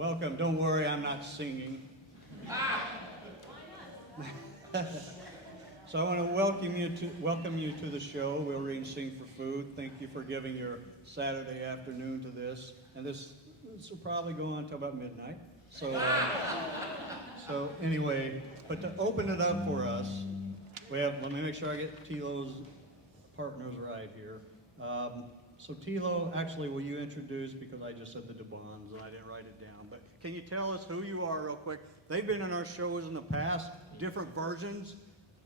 Welcome. Don't worry, I'm not singing. So I want to welcome you to the show. We'll arrange Sing for Food. Thank you for giving your Saturday afternoon to this. And this will probably go on until about midnight. So anyway, but to open it up for us, let me make sure I get Tilo's partners right here. So Tilo, actually, will you introduce, because I just said the Dubons and I didn't write it down, but can you tell us who you are real quick? They've been in our shows in the past, different versions.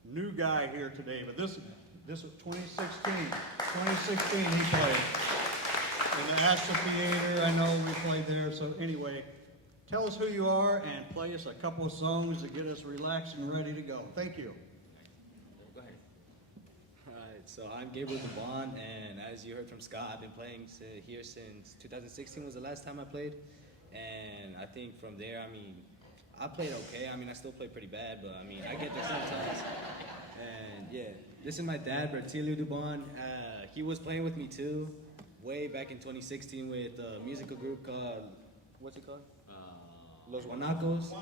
New guy here today, but this is 2016. 2016 he played. In the Astor Theater, I know we played there. So anyway, tell us who you are and play us a couple of songs to get us relaxed and ready to go. Thank you. Go ahead. All right, so I'm Gabriel Dubon, and as you heard from Scott, I've been playing here since 2016 was the last time I played. And I think from there, I played okay. I still play pretty bad, but I get there sometimes. And yeah, this is my dad, Tilo Dubon. He was playing with me too, way back in 2016 with a musical group called, what's it called? Los Guanacos.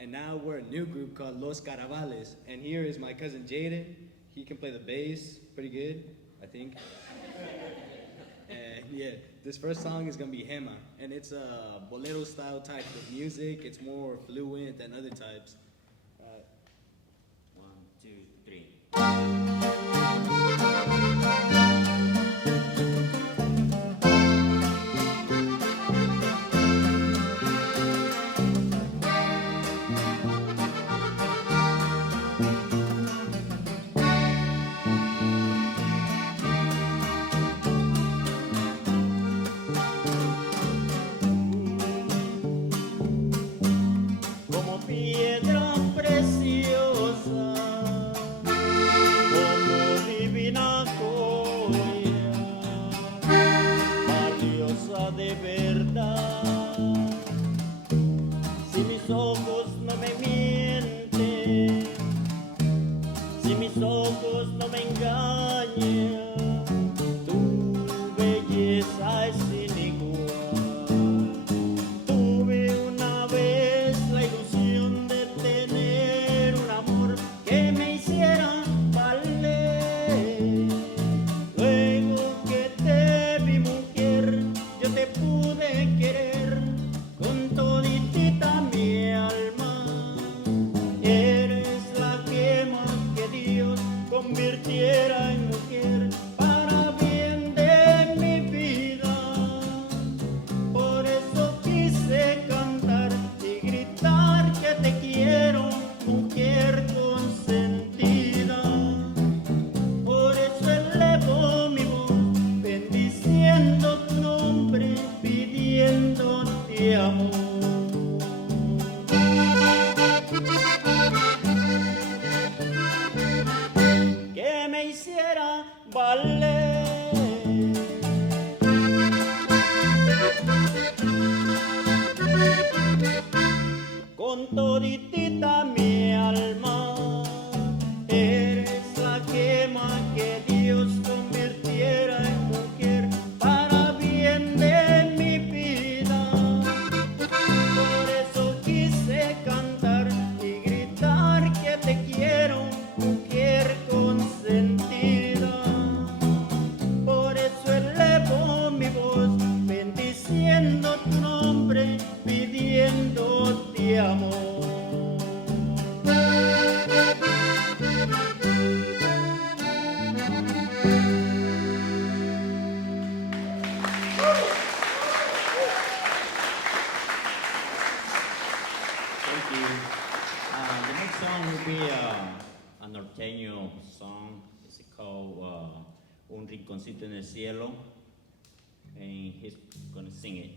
And now we're a new group called Los Caravales. And here is my cousin Jaden. He can play the bass pretty good, I think. And yeah, this first song is gonna be Hema, and it's a bolero style type of music. It's more fluent than other types. 1, 2, 3. Un rinconcito en el cielo, and he's gonna sing it.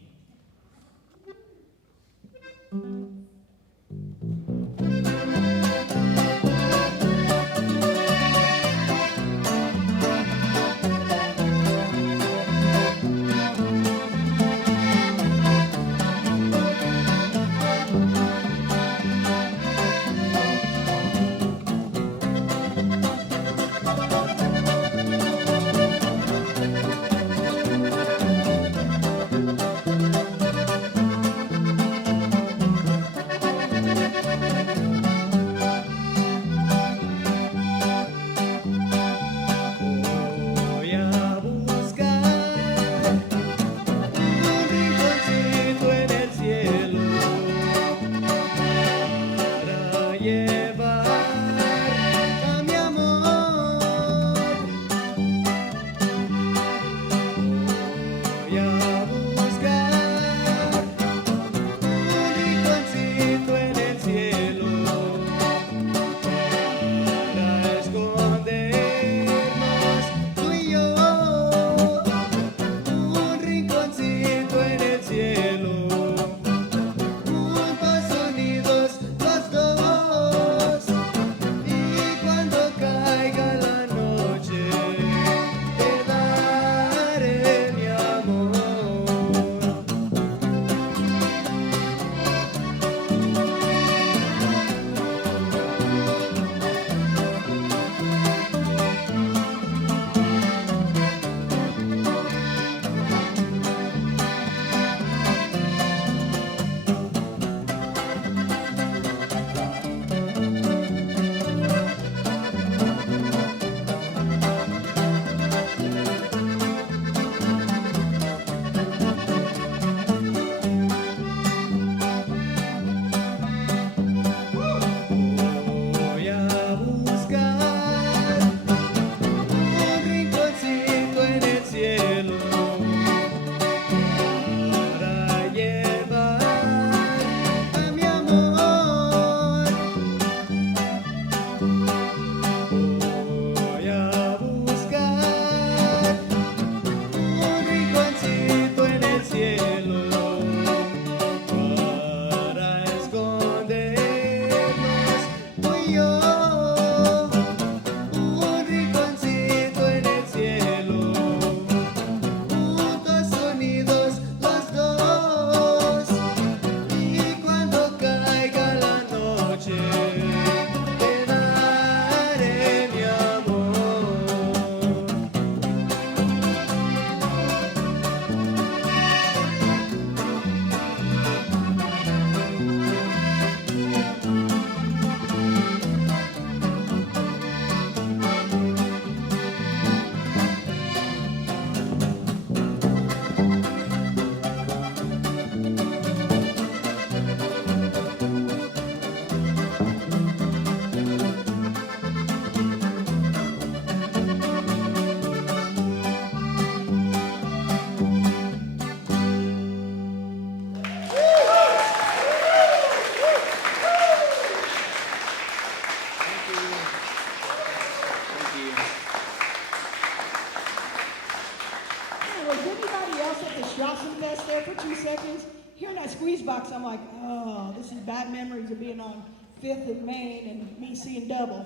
drop some vest there for 2 seconds. Hearing that squeeze box, I'm like, oh, this is bad memories of being on 5th and Main and me seeing double.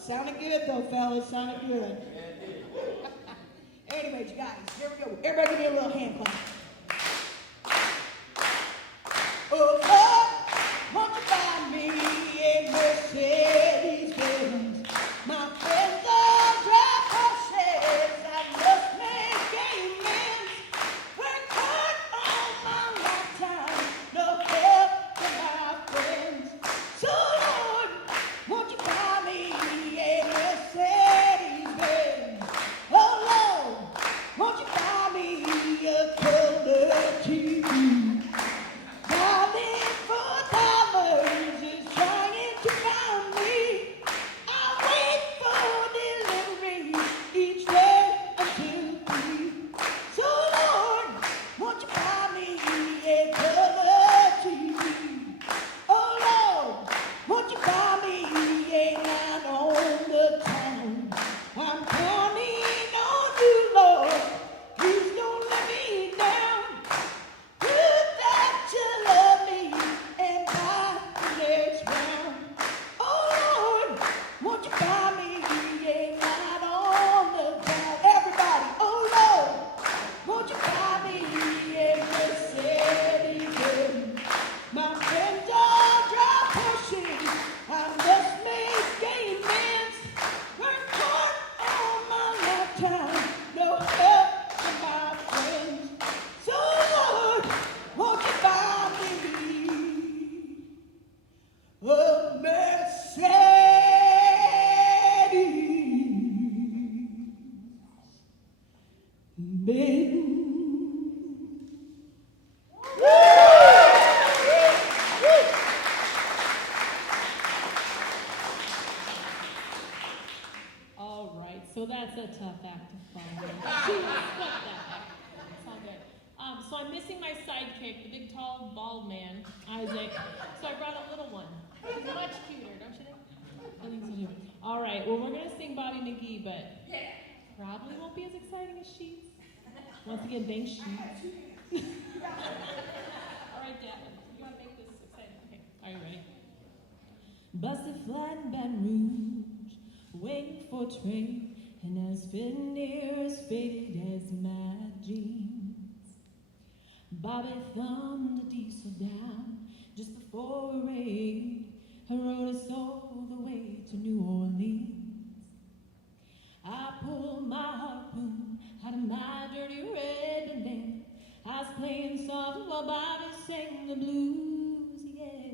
Sounded good though, fellas, sounded good. Anyways, you guys, here we go. Everybody give me a little hand clap. Oh, oh, won't you buy me a Mercedes Benz? My friends all drive Porsches. I must make payments. Work hard all my lifetime. No help from my friends. So Lord, won't you buy me a Mercedes Benz? Oh Lord, won't you buy me a color TV? Darling for dollars is trying to find me. I wait for delivery each day until 3. So Lord, won't you buy me a color TV? Oh Lord, won't you buy me a line on the town? I'm counting on you, Lord. Please don't let me down. Prove that you love me and buy the next round. Oh Lord, won't you buy me a night on the town? Everybody, oh Lord, won't you buy me a Mercedes Benz? My friends all drive Porsches. I must make payments. Work hard all my lifetime. No help from my friends. So Lord, won't you buy me a Mercedes Benz? All right, so that's a tough act to follow. She respect that act. It's all good. So I'm missing my sidekick, the big, tall, bald man, Isaac. So I brought a little one. He's much cuter, don't you think? I think so too. All right, well, we're going to sing Bobby McGee, but probably won't be as exciting as Sheets. Once again, thanks, Sheets. All right, Dad, you want to make this exciting? Okay, are you ready? Busted flat in Baton Rouge, waiting for a train, and as fitting near as faded as my jeans. Bobby thumbed a diesel down just before it rained and rode us all the way to New Orleans. I pulled my harpoon out of my dirty red bandana. I was playing soft while Bobby sang the blues, yeah.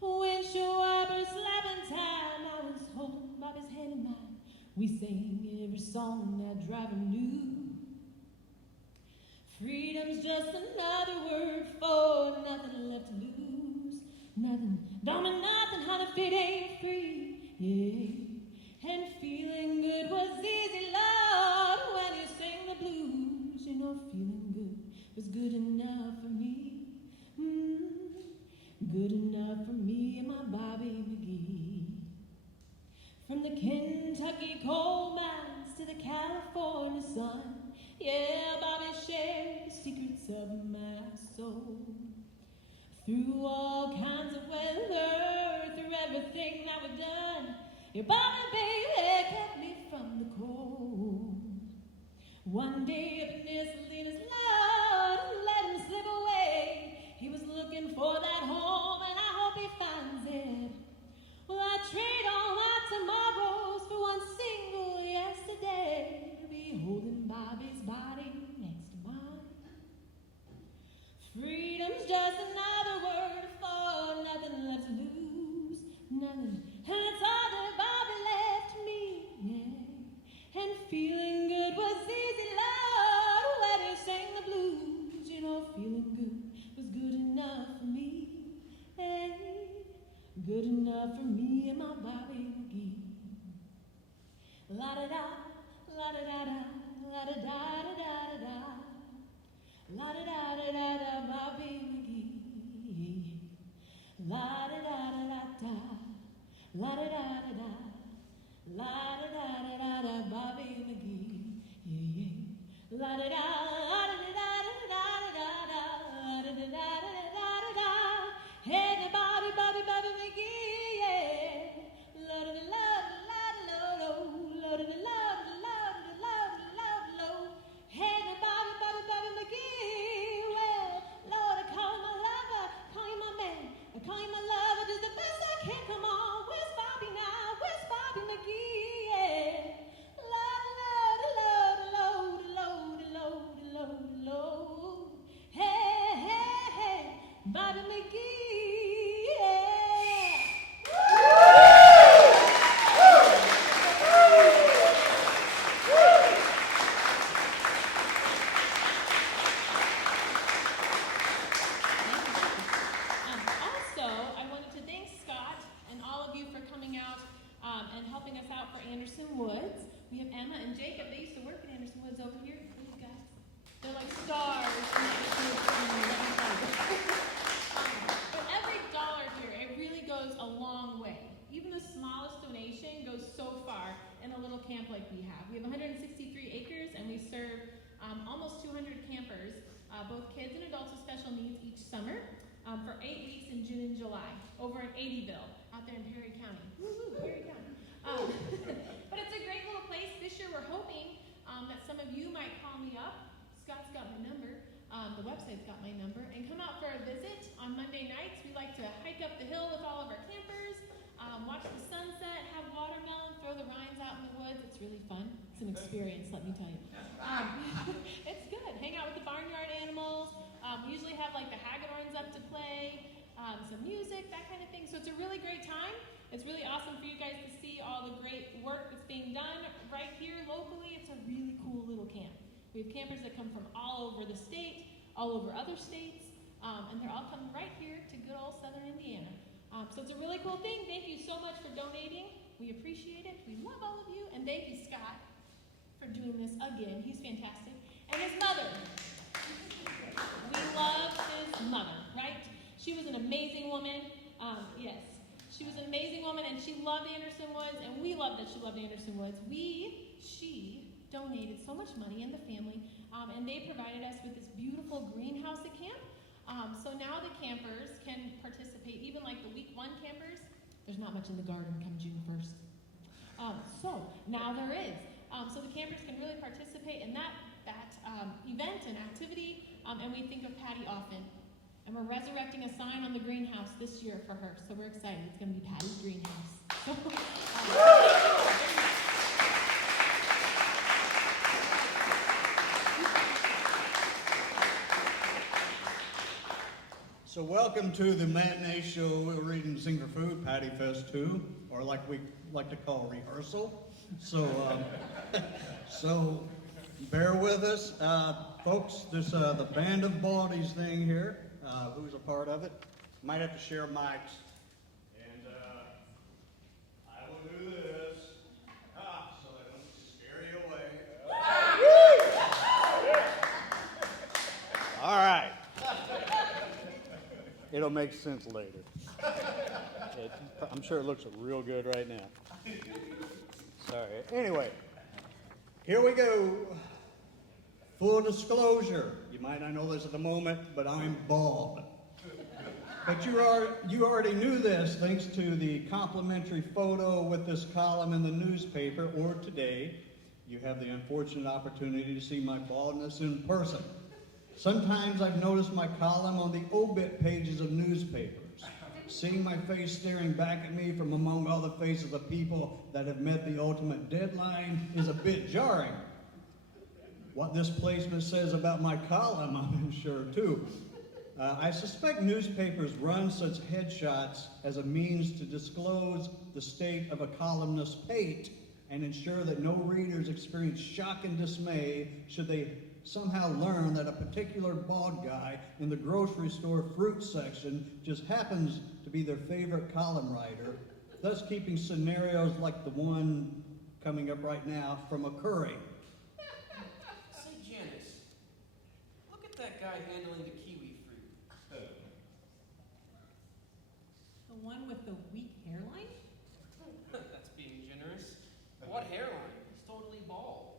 Windshield wipers slapping time, I was holding Bobby's hand in mine. We sang every song that driver knew. Freedom's just another word for nothing left to lose. Nothing, don't mean nothing, how the feet ain't free, yeah. And feeling good was easy, Lord, when you sing the blues. You know, feeling good was good enough for me. Good enough for me and my Bobby McGee. From the Kentucky coal mines to the California sun, yeah, Bobby shared the secrets of my soul. Through all kinds of weather, through everything that we've done, your Bobby baby kept me from the cold. One day up in this Salinas, Lord, let him slip away. He was looking for that home, and I hope he finds it. Well, I trade all my tomorrows for one single yesterday to be holding Bobby's body next to mine. Freedom's just another word for nothing left to lose, nothing, and it's all that Bobby left me, yeah. And feeling good was easy, Lord, when you sang the blues. You know, feeling good was good enough for me, hey. Good enough for me and my Bobby McGee. La da da, la da da da, la da da da da da. La da da da da da, Bobby McGee. La da da da da da, la da da da da, la da da da da da, Bobby McGee. Yeah yeah. La da da da da da da. for 8 weeks in June and July over in Adietville, out there in Perry County. Woo-hoo, Perry County. But it's a great little place. Fischer, we're hoping that some of you might call me up. Scott's got my number. The website's got my number. And come out for a visit on Monday nights. We like to hike up the hill with all of our campers, watch the sunset, have watermelon, throw the rinds out in the woods. It's really fun. It's an experience, let me tell you. It's good. Hang out with the barnyard animals. We usually have like the hagedorns up to play, some music, that kind of thing. So it's a really great time. It's really awesome for you guys to see all the great work that's being done right here locally. It's a really cool little camp. We have campers that come from all over the state, all over other states, and they're all coming right here to good old Southern Indiana. So it's a really cool thing. Thank you so much for donating. We appreciate it. We love all of you. And thank you, Scott, for doing this again. He's fantastic. And his mother. We love his mother, right? She was an amazing woman. Yes. She was an amazing woman, and she loved Anderson Woods, and we love that she loved Anderson Woods. She donated so much money, and the family, and they provided us with this beautiful greenhouse at camp. So now the campers can participate, even like the week 1 campers. There's not much in the garden come June 1st. So now there is. So the campers can really participate in that event and activity, and we think of Patty often. And we're resurrecting a sign on the greenhouse this year for her, so we're excited. It's going to be Patty's greenhouse. So welcome to the matinee show, We're Reading and Sing for Food, Patty Fest 2, or like we like to call rehearsal. So, so bear with us. Folks, this the Band of Baldies thing here, who's a part of it, might have to share mics. And I will do this, so I don't scare you away. All right. It'll make sense later. I'm sure it looks real good right now. Sorry. Anyway, here we go. Full disclosure. You might not know this at the moment, but I'm bald. But you already knew this thanks to the complimentary photo with this column in the newspaper, or today, you have the unfortunate opportunity to see my baldness in person. Sometimes I've noticed my column on the obit pages of newspapers. Seeing my face staring back at me from among all the faces of people that have met the ultimate deadline is a bit jarring. What this placement says about my column, I'm sure too. I suspect newspapers run such headshots as a means to disclose the state of a columnist's pate and ensure that no readers experience shock and dismay should they somehow learn that a particular bald guy in the grocery store fruit section just happens to be their favorite column writer, thus keeping scenarios like the one coming up right now from occurring. Say, Janice, look at that guy handling the kiwi fruit. The one with the weak hairline? That's being generous. What hairline? He's totally bald.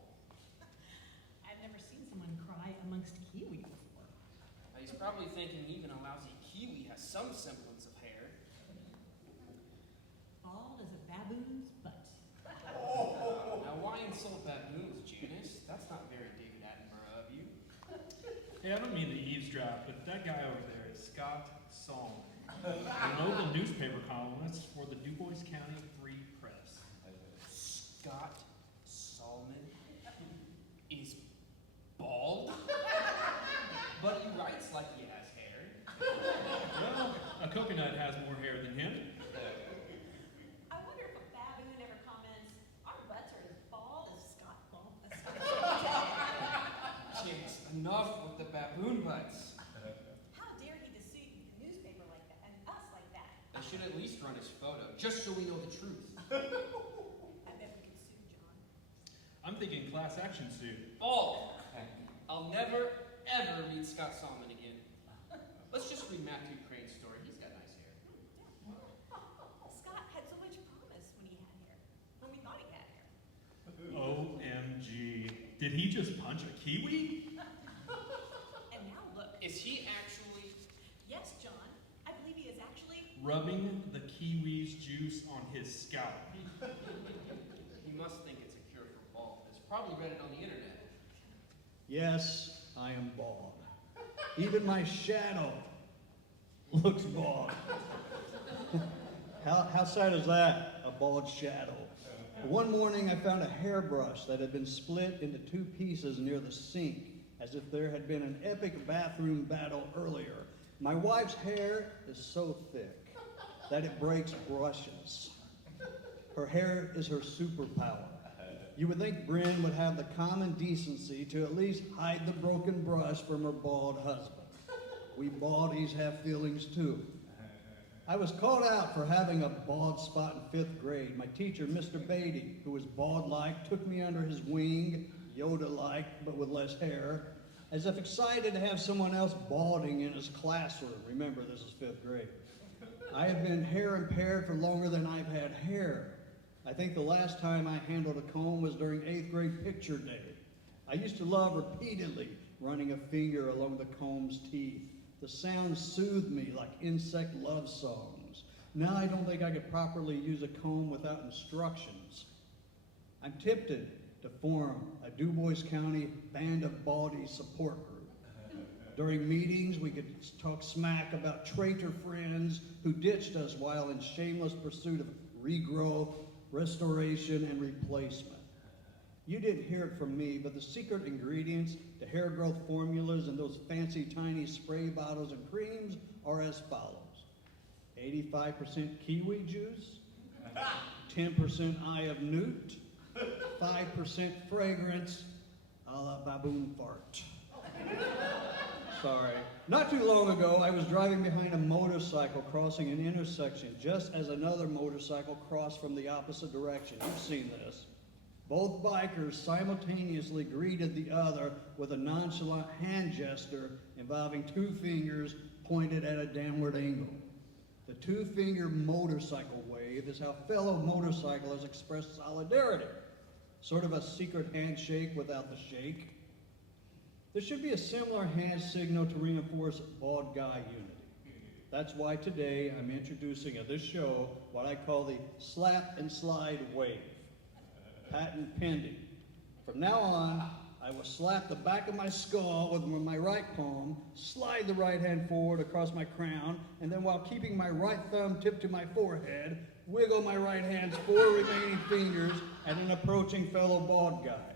I've never seen someone cry amongst kiwi before. He's probably thinking even a lousy kiwi has some semblance of hair. Bald as a baboon's butt. Now, why insult baboons, Janice? That's not very David Attenborough of you. Hey, I don't mean to eavesdrop, but that guy over there is Scott Saalman, a local newspaper columnist for the Dubois County Free Press. Scott Saalman is bald? But he writes like he has hair. Well, a coconut has more hair than him. I wonder if a baboon ever comments, our butts are as bald as Scott bald. Janice, enough with the baboon butts. How dare he deceive the newspaper like that and us like that? They should at least run his photo, just so we know the truth. I bet we could sue John. I'm thinking class action suit. Bald. I'll never, ever read Scott Saalman again. Let's just read Matthew Crane's story. He's got nice hair. Scott had so much promise when he had hair. When we thought he had hair. OMG. Did he just punch a kiwi? And now look. Is he actually... Yes, John. I rubbing the kiwi's juice on his scalp. He must think it's a cure for baldness. Probably read it on the internet. Yes, I am bald. Even my shadow looks bald. How sad is that? A bald shadow. One morning I found a hairbrush that had been split into two pieces near the sink, as if there had been an epic bathroom battle earlier. My wife's hair is so thick that it breaks brushes. Her hair is her superpower. You would think Bryn would have the common decency to at least hide the broken brush from her bald husband. We baldies have feelings too. I was called out for having a bald spot in 5th grade. My teacher, Mr. Beatty, who was bald-like, took me under his wing, Yoda-like, but with less hair, as if excited to have someone else balding in his classroom. Remember, this is 5th grade. I have been hair impaired for longer than I've had hair. I think the last time I handled a comb was during 8th grade picture day. I used to love repeatedly running a finger along the comb's teeth. The sound soothed me like insect love songs. Now I don't think I could properly use a comb without instructions. I'm tempted to form a DuBois County Band of Baldies support group. During meetings, we could talk smack about traitor friends who ditched us while in shameless pursuit of regrowth, restoration, and replacement. You didn't hear it from me, but the secret ingredients to hair growth formulas and those fancy tiny spray bottles and creams are as follows. 85% kiwi juice, 10% eye of newt, 5% fragrance, a la baboon fart. Sorry. Not too long ago, I was driving behind a motorcycle crossing an intersection just as another motorcycle crossed from the opposite direction. You've seen this. Both bikers simultaneously greeted the other with a nonchalant hand gesture involving two fingers pointed at a downward angle. The two-finger motorcycle wave is how fellow motorcyclists express solidarity. Sort of a secret handshake without the shake. There should be a similar hand signal to reinforce bald guy unity. That's why today I'm introducing at this show what I call the slap and slide wave. Patent pending. From now on, I will slap the back of my skull with my right palm, slide the right hand forward across my crown, and then while keeping my right thumb tipped to my forehead, wiggle my right hand's 4 remaining fingers at an approaching fellow bald guy.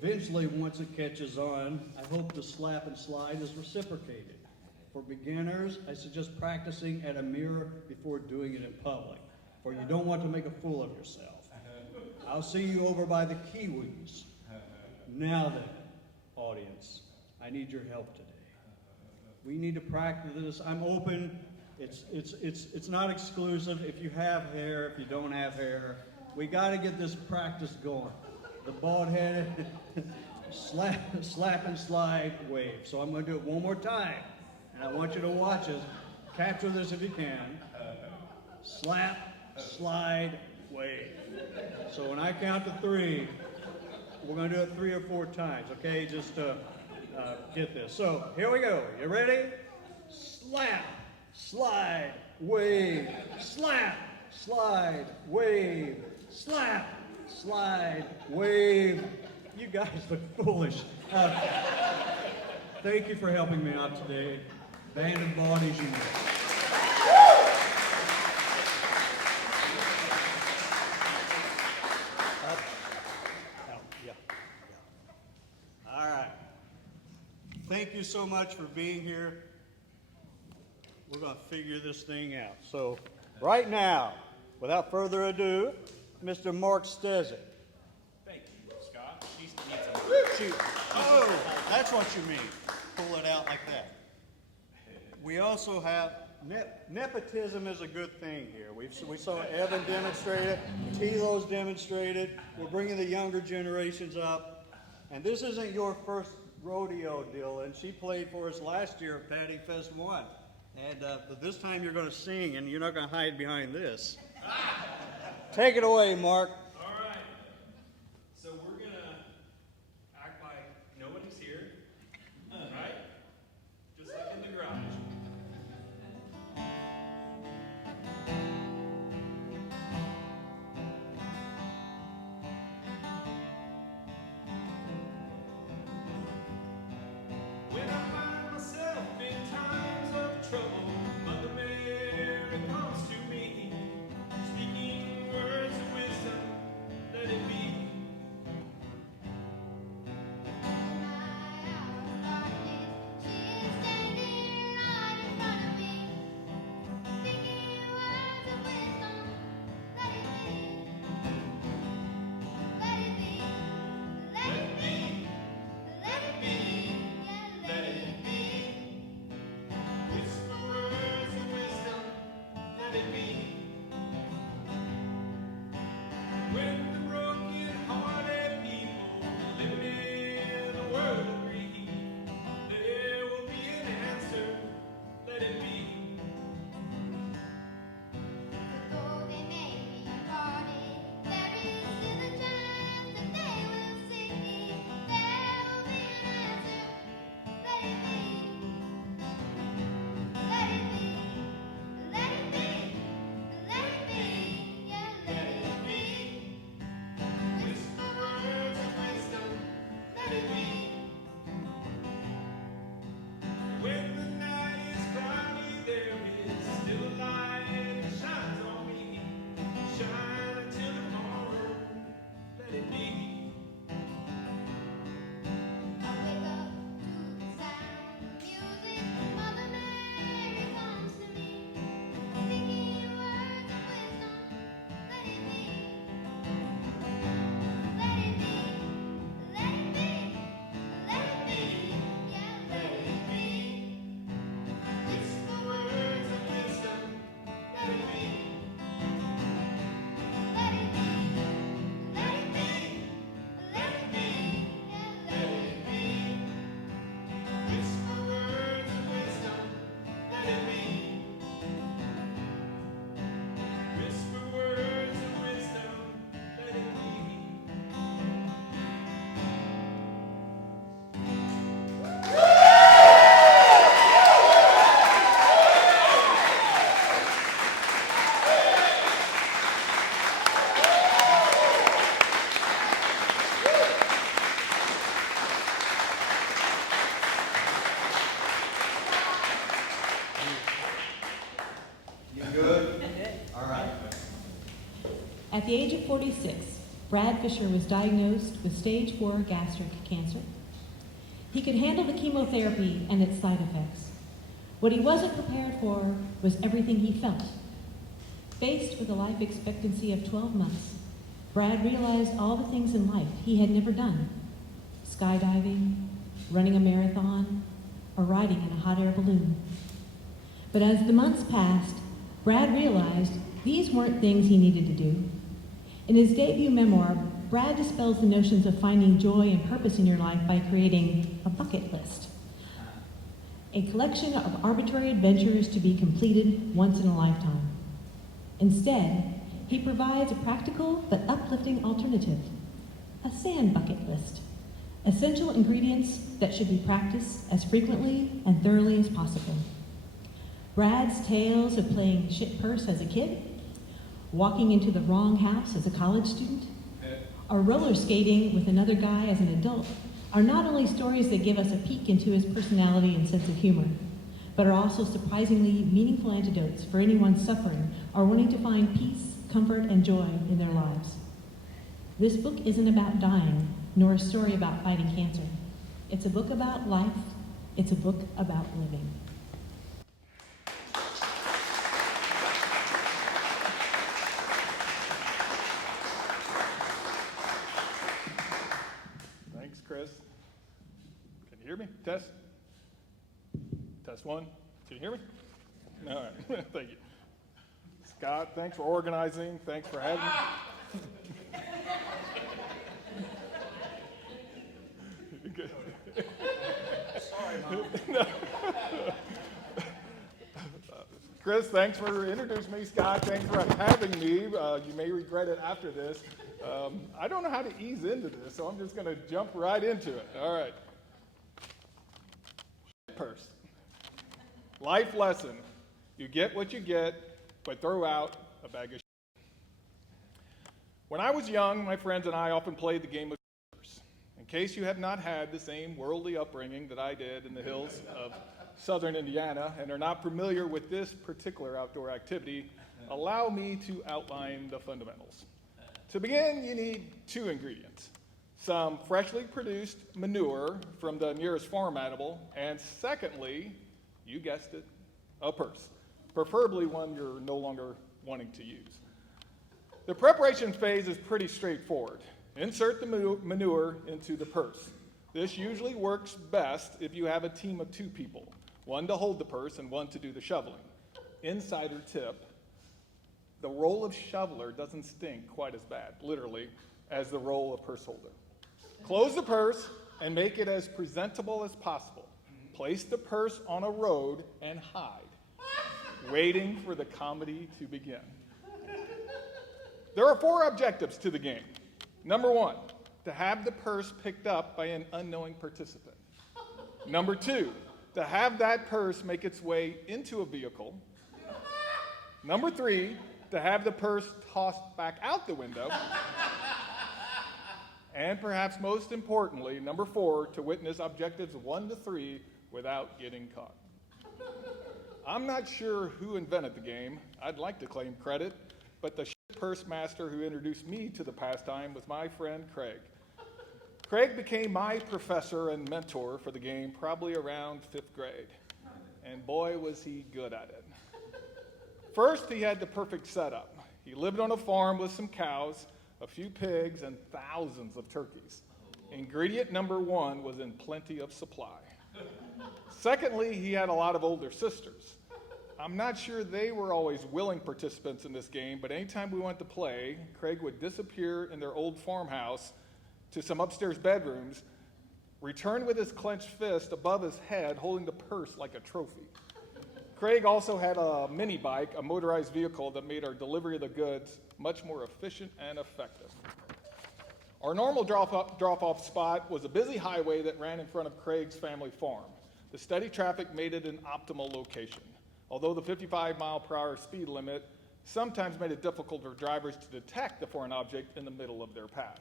Eventually, once it catches on, I hope the slap and slide is reciprocated. For beginners, I suggest practicing at a mirror before doing it in public, for you don't want to make a fool of yourself. I'll see you over by the kiwis. Now then, audience, I need your help today. We need to practice this. I'm open. It's not exclusive. If you have hair, if you don't have hair, we got to get this practice going. The bald-headed slap and slide wave. So I'm going to do it one more time, and I want you to watch us. Capture this if you can. Slap, slide, wave. So when I count to 3, we're going to do it 3 or 4 times, okay? Just to get this. So here we go. You ready? Slap, slide, wave. Slap, slide, wave. Slap, slide, wave. You guys look foolish. Thank you for helping me out today. Band of Baldies Unit. All right. Thank you so much for being here. We're going to figure this thing out. So, right now, without further ado, Mr. Marc Steczyk. Thank you, Scott. She needs a Shoot. Oh, that's what you mean. Pull it out like that. We also have, nepotism is a good thing here. We saw Evan demonstrate it, Tilo's demonstrated. We're bringing the younger generations up. And this isn't your first rodeo, Dylan. She played for us last year at Patty Fest 1. And but this time you're going to sing, and you're not going to hide behind this. Take it away, Marc. All right. So we're going to act like nobody's here, right? Just like in the garage. At the age of 46, Brad Fischer was diagnosed with stage 4 gastric cancer. He could handle the chemotherapy and its side effects. What he wasn't prepared for was everything he felt. Faced with a life expectancy of 12 months, Brad realized all the things in life he had never done: skydiving, running a marathon, or riding in a hot air balloon. But as the months passed, Brad realized these weren't things he needed to do. In his debut memoir, Brad dispels the notions of finding joy and purpose in your life by creating a bucket list, a collection of arbitrary adventures to be completed once in a lifetime. Instead, he provides a practical but uplifting alternative, a sand bucket list, essential ingredients that should be practiced as frequently and thoroughly as possible. Brad's tales of playing shit purse as a kid, walking into the wrong house as a college student, or roller skating with another guy as an adult are not only stories that give us a peek into his personality and sense of humor, but are also surprisingly meaningful antidotes for anyone suffering or wanting to find peace, comfort, and joy in their lives. This book isn't about dying, nor a story about fighting cancer. It's a book about life. It's a book about living. Thanks, Kris. Can you hear me? Test? Test 1. Can you hear me? All right. Thank you. Scott, thanks for organizing. Thanks for having me. Good. Sorry, Kris, thanks for introducing me. Scott, thanks for having me. You may regret it after this. I don't know how to ease into this, so I'm just going to jump right into it. All right. Purse. Life lesson. You get what you get, but throw out a bag of shit. When I was young, my friends and I often played the game of purse. In case you have not had the same worldly upbringing that I did in the hills of southern Indiana and are not familiar with this particular outdoor activity, allow me to outline the fundamentals. To begin, you need 2 ingredients: some freshly produced manure from the nearest farm animal, and secondly, you guessed it, a purse, preferably one you're no longer wanting to use. The preparation phase is pretty straightforward. Insert the manure into the purse. This usually works best if you have a team of 2 people, one to hold the purse and one to do the shoveling. Insider tip: the role of shoveler doesn't stink quite as bad, literally, as the role of purse holder. Close the purse and make it as presentable as possible. Place the purse on a road and hide, waiting for the comedy to begin. There are 4 objectives to the game. Number 1, to have the purse picked up by an unknowing participant. Number 2, to have that purse make its way into a vehicle. Number 3, to have the purse tossed back out the window. And perhaps most importantly, number 4, to witness objectives 1 to 3 without getting caught. I'm not sure who invented the game. I'd like to claim credit, but the purse master who introduced me to the pastime was my friend Craig. Craig became my professor and mentor for the game probably around 5th grade, and boy was he good at it. First, he had the perfect setup. He lived on a farm with some cows, a few pigs, and thousands of turkeys. Ingredient number 1 was in plenty of supply. Secondly, he had a lot of older sisters. I'm not sure they were always willing participants in this game, but anytime we went to play, Craig would disappear in their old farmhouse to some upstairs bedrooms, return with his clenched fist above his head, holding the purse like a trophy. Craig also had a mini bike, a motorized vehicle that made our delivery of the goods much more efficient and effective. Our normal drop-off spot was a busy highway that ran in front of Craig's family farm. The steady traffic made it an optimal location, although the 55-mile-per-hour speed limit sometimes made it difficult for drivers to detect the foreign object in the middle of their path.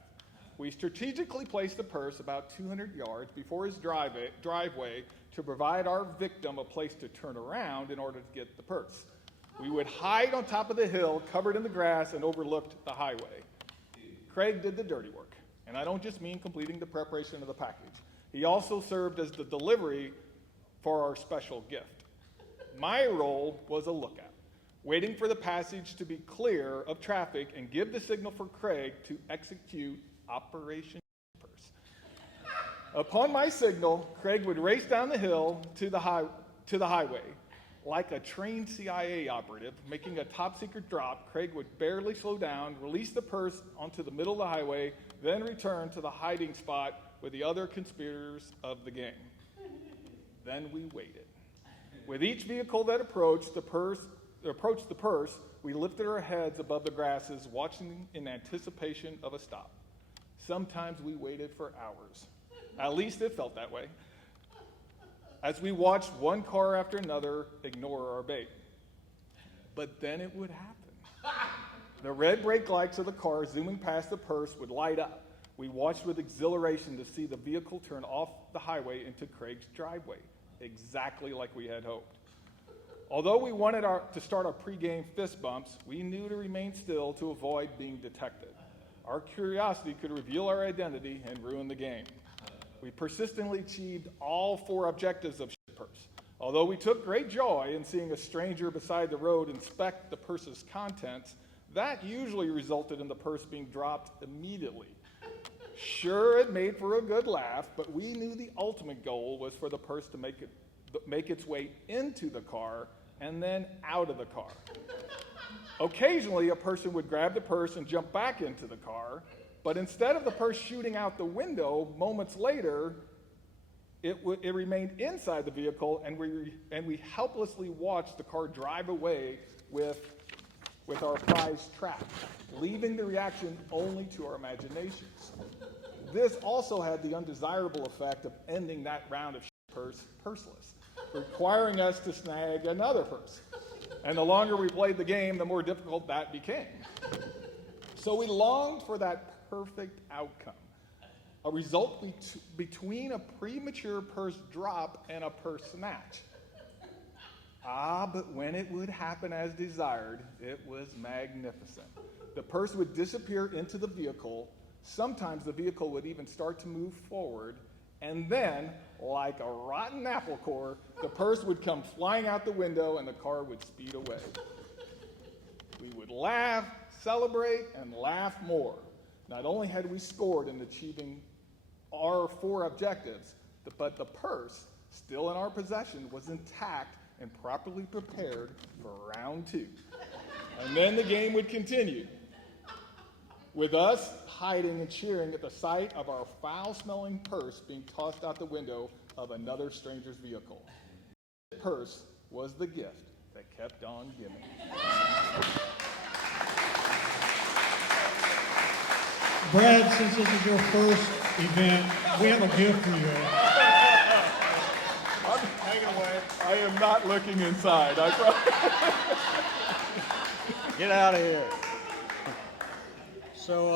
We strategically placed the purse about 200 yards before his driveway to provide our victim a place to turn around in order to get the purse. We would hide on top of the hill, covered in the grass, and overlooked the highway. Craig did the dirty work, and I don't just mean completing the preparation of the package. He also served as the delivery for our special gift. My role was a lookout, waiting for the passage to be clear of traffic and give the signal for Craig to execute Operation Purse. Upon my signal, Craig would race down the hill to the highway. Like a trained CIA operative making a top-secret drop, Craig would barely slow down, release the purse onto the middle of the highway, then return to the hiding spot with the other conspirators of the game. Then we waited. With each vehicle that approached the purse, we lifted our heads above the grasses, watching in anticipation of a stop. Sometimes we waited for hours. At least it felt that way. As we watched one car after another ignore our bait. But then it would happen. The red brake lights of the car zooming past the purse would light up. We watched with exhilaration to see the vehicle turn off the highway into Craig's driveway, exactly like we had hoped. Although we wanted to start our pregame fist bumps, we knew to remain still to avoid being detected. Our curiosity could reveal our identity and ruin the game. We persistently achieved all 4 objectives of Purse. Although we took great joy in seeing a stranger beside the road inspect the purse's contents, that usually resulted in the purse being dropped immediately. Sure, it made for a good laugh, but we knew the ultimate goal was for the purse to make its way into the car and then out of the car. Occasionally, a person would grab the purse and jump back into the car, but instead of the purse shooting out the window, moments later, it remained inside the vehicle, and we helplessly watched the car drive away with our prize trapped, leaving the reaction only to our imaginations. This also had the undesirable effect of ending that round of purseless, requiring us to snag another purse. And the longer we played the game, the more difficult that became. So we longed for that perfect outcome, a result between a premature purse drop and a purse snatch. But when it would happen as desired, it was magnificent. The purse would disappear into the vehicle. Sometimes the vehicle would even start to move forward, and then, like a rotten apple core, the purse would come flying out the window and the car would speed away. We would laugh, celebrate, and laugh more. Not only had we scored in achieving our 4 objectives, but the purse, still in our possession, was intact and properly prepared for round 2. And then the game would continue, with us hiding and cheering at the sight of our foul-smelling purse being tossed out the window of another stranger's vehicle. The purse was the gift that kept on giving. Brad, since this is your first event, we have a gift for you. Hang away. I am not looking inside. I promise. Get out of here. So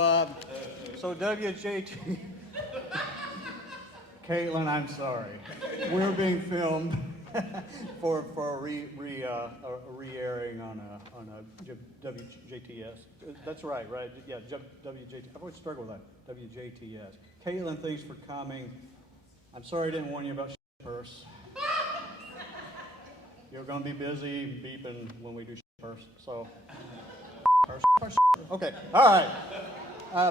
WJT, Kaitlyn, I'm sorry. We're being filmed for a re-airing on a WJTS. That's right? Yeah, WJTS. I've always struggled with that. WJTS. Kaitlyn, thanks for coming. I'm sorry I didn't warn you about purse. You're going to be busy beeping when we do purse. So, purse. Okay. All right.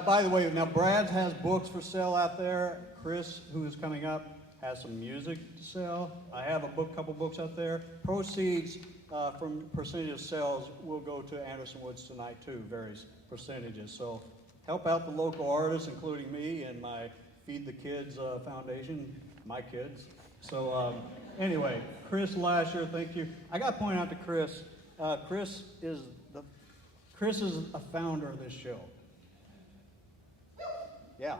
By the way, now Brad has books for sale out there. Kris, who is coming up, has some music to sell. I have a couple books out there. Proceeds from percentage of sales will go to Anderson Woods tonight too, various percentages. So help out the local artists, including me and my Feed the Kids Foundation, my kids. So anyway, Kris Lasher, thank you. I got to point out to Kris. Kris is a founder of this show. Yeah.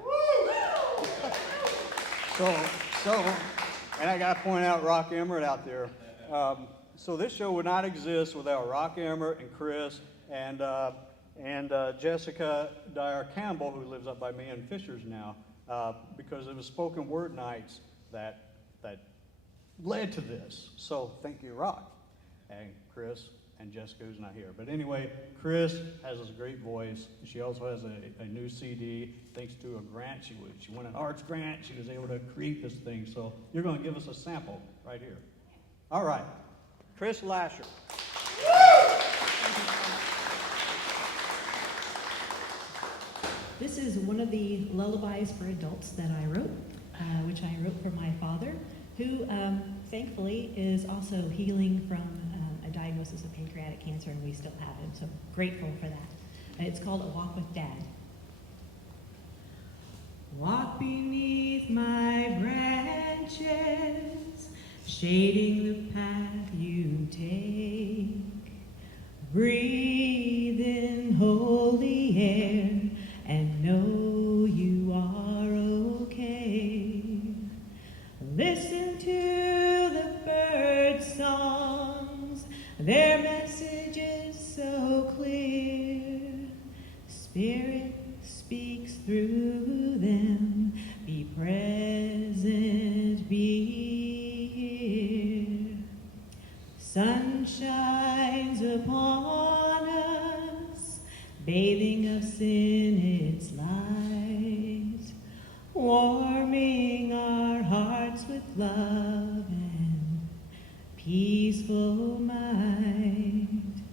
So, and I got to point out Rock Emmert out there. So this show would not exist without Rock Emmert and Kris and Jessica Dyer Campbell, who lives up by me in Fischer's now, because it was spoken word nights that led to this. So thank you, Rock and Kris and Jessica, who's not here. But anyway, Kris has this great voice. She also has a new CD. Thanks to a grant, she won an arts grant. She was able to create this thing. So you're going to give us a sample right here. All right, Kris Lasher. This is one of the lullabies for adults that I wrote, which I wrote for my father, who thankfully is also healing from a diagnosis of pancreatic cancer, and we still have him, so grateful for that. It's called A Walk with Dad. Walk beneath my branches, shading the path you take. Breathe in holy air and know you are okay. Listen to the bird songs, their message is so clear. Spirit speaks through them, be present, be here. Sun shines upon us, bathing us in its light, warming our hearts with love and peaceful mind.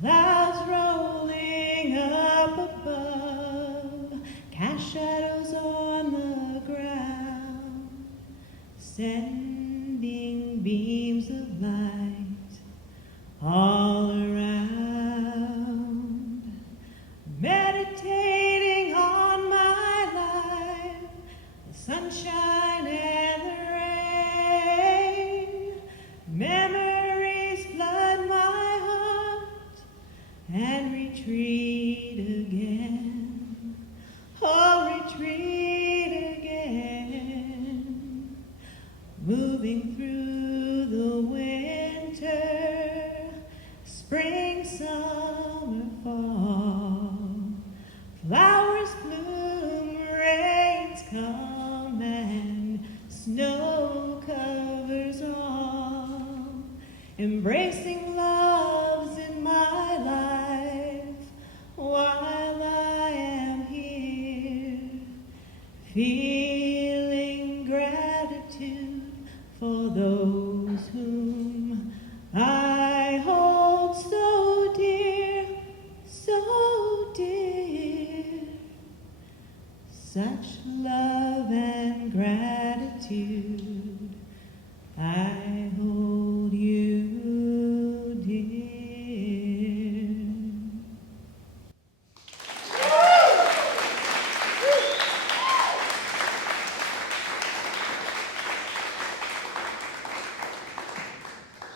Clouds rolling up above, cast shadows on the ground, sending beams of light all around. Meditating on my life, the sunshine and the rain. Memories flood my heart and retreat again. Oh, retreat again. Moving through the winter, spring, summer, fall. Flowers bloom, rains come, and snow covers all. Embracing loves in my life while I am here. Feeling gratitude for those whom I hold so dear, so dear. Such love and gratitude, I hold you dear.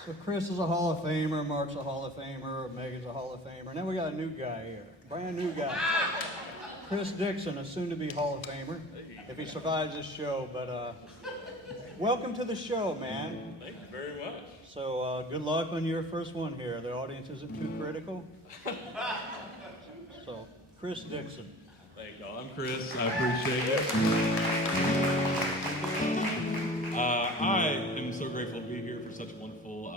So Kris is a Hall of Famer, Marc's a Hall of Famer, Megan's a Hall of Famer. Now we got a new guy here, brand new guy. Chris Dixon, a soon-to-be Hall of Famer, if he survives this show. But welcome to the show, man. Thank you very much. So good luck on your first one here. The audience isn't too critical. So, Chris Dixon. Thank y'all. I'm Kris. I appreciate it. I am so grateful to be here for such a wonderful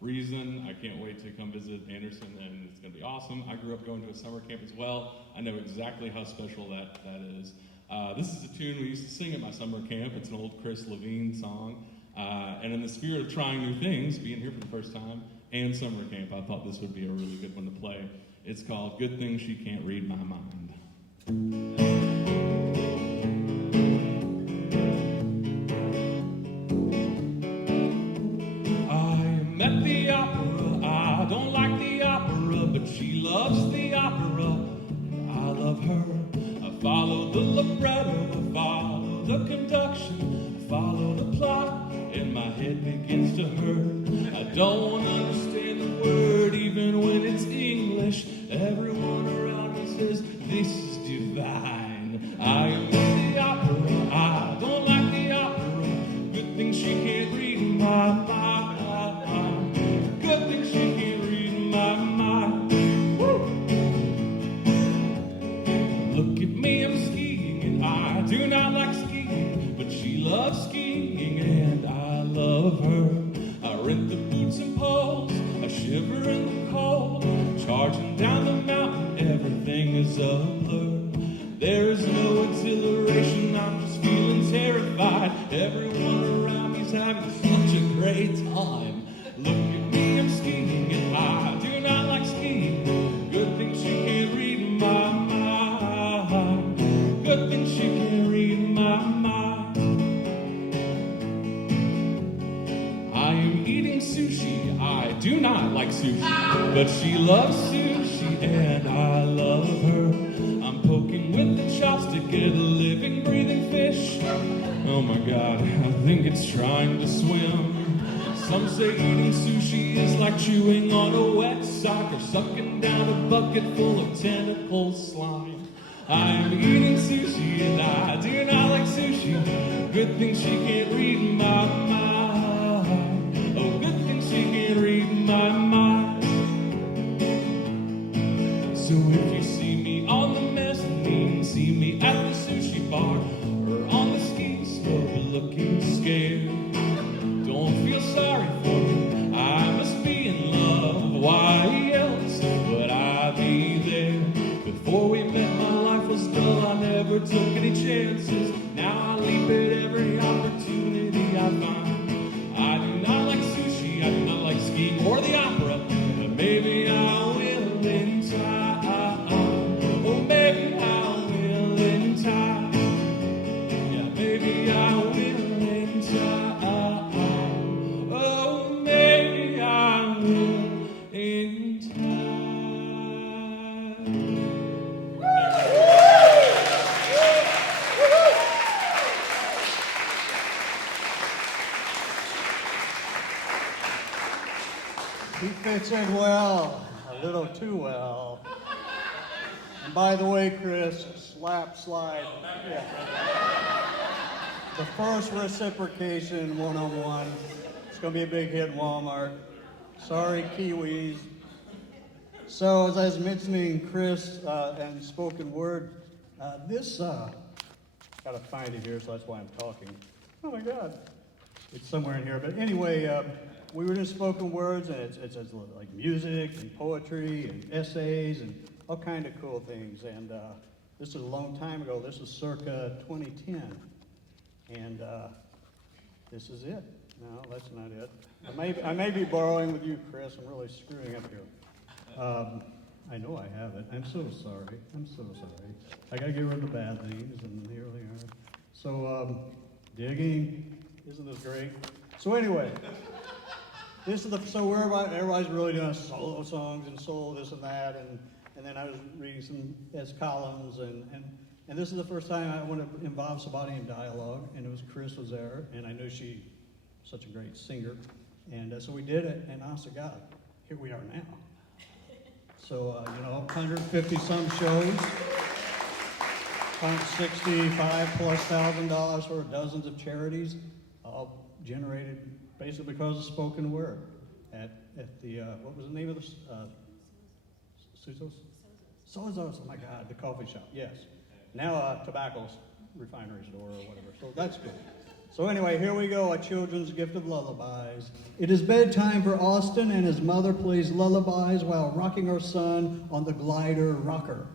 reason. I can't wait to come visit Anderson, and it's going to be awesome. I grew up going to a summer camp as well. I know exactly how special that is. This is a tune we used to sing at my summer camp. It's an old Chris Levine song. And in the spirit of trying new things, being here for the first time, and summer camp, I thought this would be a really good one to play. It's called Good Thing She Can't Read My Mind. At the opera, I don't like the opera, but she loves the opera, and I love her. I follow the libretto, I follow the conduction, I follow the plot, and my head begins to hurt. I don't understand the word, even when it's English. Everyone around me says, this is divine. I am in the opera, I don't like the opera, good thing she can't read my mind. Good thing she can't read my mind. Woo! Look at me, I'm skiing, and I do not like skiing, but she loves skiing, and I love her. I rent the boots and poles, I shiver in the cold. Charging down the mountain, everything is a blur. There is no exhilaration, I'm just feeling terrified. Everyone around me's having such a great time. Look at me, I'm skiing, and I do not like skiing. Good thing she can't read my mind. Good thing she can't read my mind. I am eating sushi, I do not like sushi. But she loves sushi, and I love her. I'm poking with the chopstick at a living, breathing fish. Oh my God, I think it's trying to swim. Some say eating sushi is like chewing on a wet sock or sucking down a bucket full of tentacle slime. I am eating sushi and I do not like sushi. Good thing she can't read my mind. Oh, good thing she can't read my mind. So if you see me on the mezzanine, see me at the sushi bar, or on the ski slope looking scared, don't feel sorry for me, I must be in love. Why else would I be there? Before we met, my life was dull, I never took any chances. Now I leap at every opportunity I find. I do not like sushi, I do not like skiing or the opera, but maybe I will in time. Oh, maybe I will in time. Yeah, maybe I will in time. Oh, maybe I will in time. He fits in well, a little too well. And by the way, Kris, slap slide. Yeah. The first reciprocation one-on-one. It's going to be a big hit in Walmart. Sorry, Kiwis. So, as I was mentioning, Kris and spoken word, gotta find it here, so that's why I'm talking. Oh my God. It's somewhere in here. But anyway, we were in spoken words, and it's like music and poetry and essays and all kind of cool things. And this is a long time ago. This was circa 2010. And this is it. No, that's not it. I may be borrowing with you, Kris. I'm really screwing up here. I know I have it. I'm so sorry. I'm so sorry. I gotta get rid of the bad things, and here they are. So, digging. Isn't this great? So anyway, everybody's really doing solo songs and solo this and that, and then I was reading some as columns, and this is the first time I want to involve somebody in dialogue, and it was Kris was there, and I know she's such a great singer, and so we did it, and honest to God, here we are now. So, 150 some shows, $65,000+ for dozens of charities, all generated basically because of spoken word at the, what was the name of the, Sozo's, oh my God, the coffee shop, yes. Now tobacco refinery store or whatever, so that's good. So anyway, here we go, a children's gift of lullabies. It is bedtime for Austin, and his mother plays lullabies while rocking her son on the glider rocker.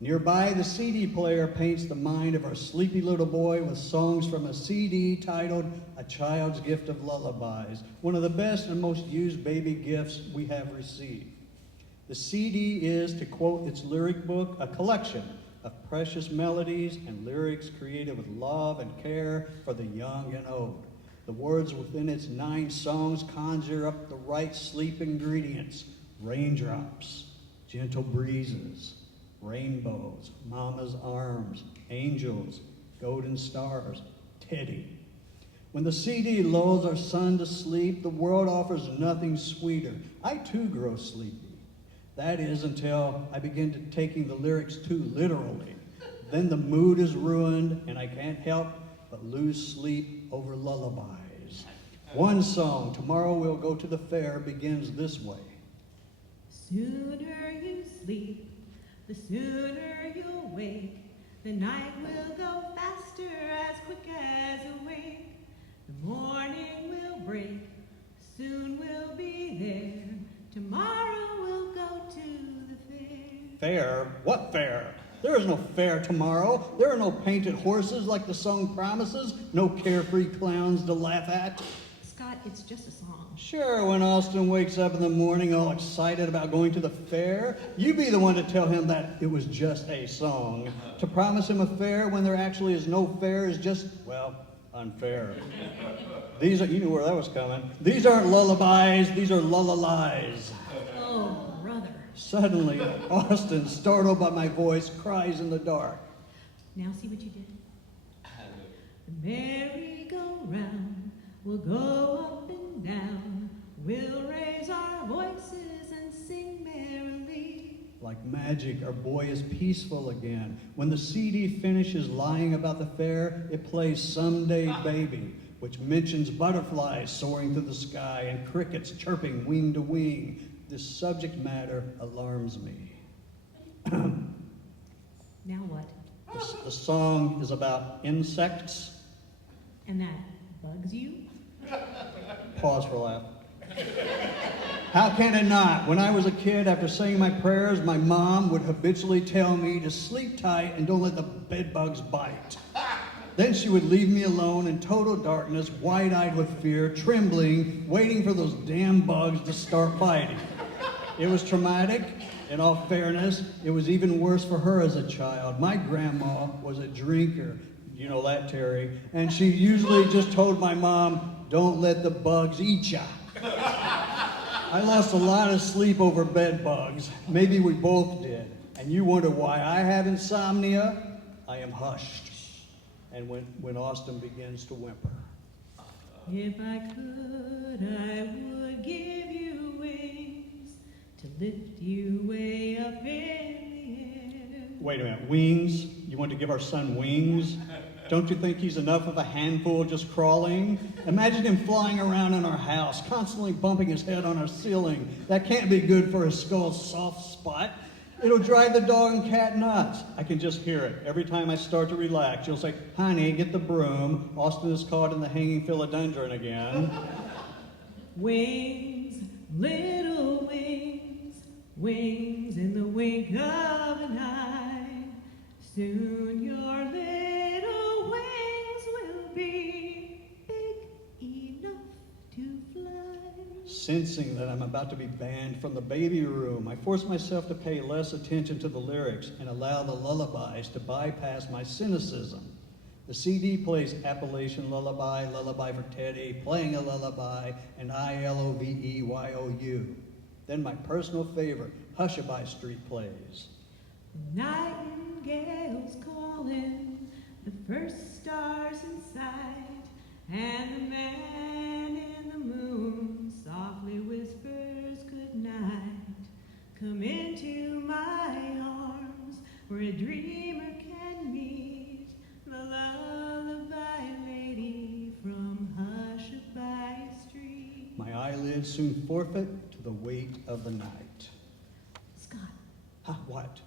Nearby, the CD player paints the mind of our sleepy little boy with songs from a CD titled A Child's Gift of Lullabies, one of the best and most used baby gifts we have received. The CD is, to quote its lyric book, a collection of precious melodies and lyrics created with love and care for the young and old. The words within its 9 songs conjure up the right sleep ingredients: raindrops, gentle breezes, rainbows, mama's arms, angels, golden stars, Teddy. When the CD lulls our son to sleep, the world offers nothing sweeter. I too grow sleepy. That is until I begin to taking the lyrics too literally. Then the mood is ruined, and I can't help but lose sleep over lullabies. One song, Tomorrow We'll Go to the Fair, begins this way. Sooner you sleep, the sooner you'll wake. The night will go faster, as quick as a wink. The morning will break, soon we'll be there. Fair? What fair? There is no fair tomorrow. There are no painted horses like the song promises, no carefree clowns to laugh at. Scott, it's just a song. Sure, when Austin wakes up in the morning all excited about going to the fair, you be the one to tell him that it was just a song. To promise him a fair when there actually is no fair is just, well, unfair. These are, you knew where that was coming. These aren't lullabies, these are lullalies. Oh, brother. Suddenly, Austin, startled by my voice, cries in the dark. Now see what you did? The merry-go-round will go up and down. We'll raise our voices and sing merrily. Like magic, our boy is peaceful again. When the CD finishes lying about the fair, it plays Someday Baby, which mentions butterflies soaring through the sky and crickets chirping wing to wing. This subject matter alarms me. Now what? The song is about insects. And that bugs you? Pause for a laugh. How can it not? When I was a kid, after saying my prayers, my mom would habitually tell me to sleep tight and don't let the bed bugs bite. Then she would leave me alone in total darkness, wide-eyed with fear, trembling, waiting for those damn bugs to start biting. It was traumatic. In all fairness, it was even worse for her as a child. My grandma was a drinker. You know that, Terry. And she usually just told my mom, don't let the bugs eat ya. I lost a lot of sleep over bed bugs. Maybe we both did. And you wonder why I have insomnia? I am hushed. And when Austin begins to whimper. If I could, I would give you wings to lift you way up in the air. Wait a minute, wings? You want to give our son wings? Don't you think he's enough of a handful just crawling? Imagine him flying around in our house, constantly bumping his head on our ceiling. That can't be good for his skull's soft spot. It'll drive the dog and cat nuts. I can just hear it. Every time I start to relax, you'll say, honey, get the broom. Austin is caught in the hanging philodendron again. Wings, little wings, wings in the wink of an eye. Soon your little wings will be big enough to fly. Sensing that I'm about to be banned from the baby room, I force myself to pay less attention to the lyrics and allow the lullabies to bypass my cynicism. The CD plays Appalachian Lullaby, Lullaby for Teddy, Playing a Lullaby, and ILOVEYOU. Then my personal favorite, Hushabye Street plays. The nightingale's calling, the first stars in sight, and the man in the moon softly whispers good night. Come into my arms where a dreamer can meet the lullaby lady from Hushabye Street. My eyelids soon forfeit to the weight of the night. Scott, Huh, what?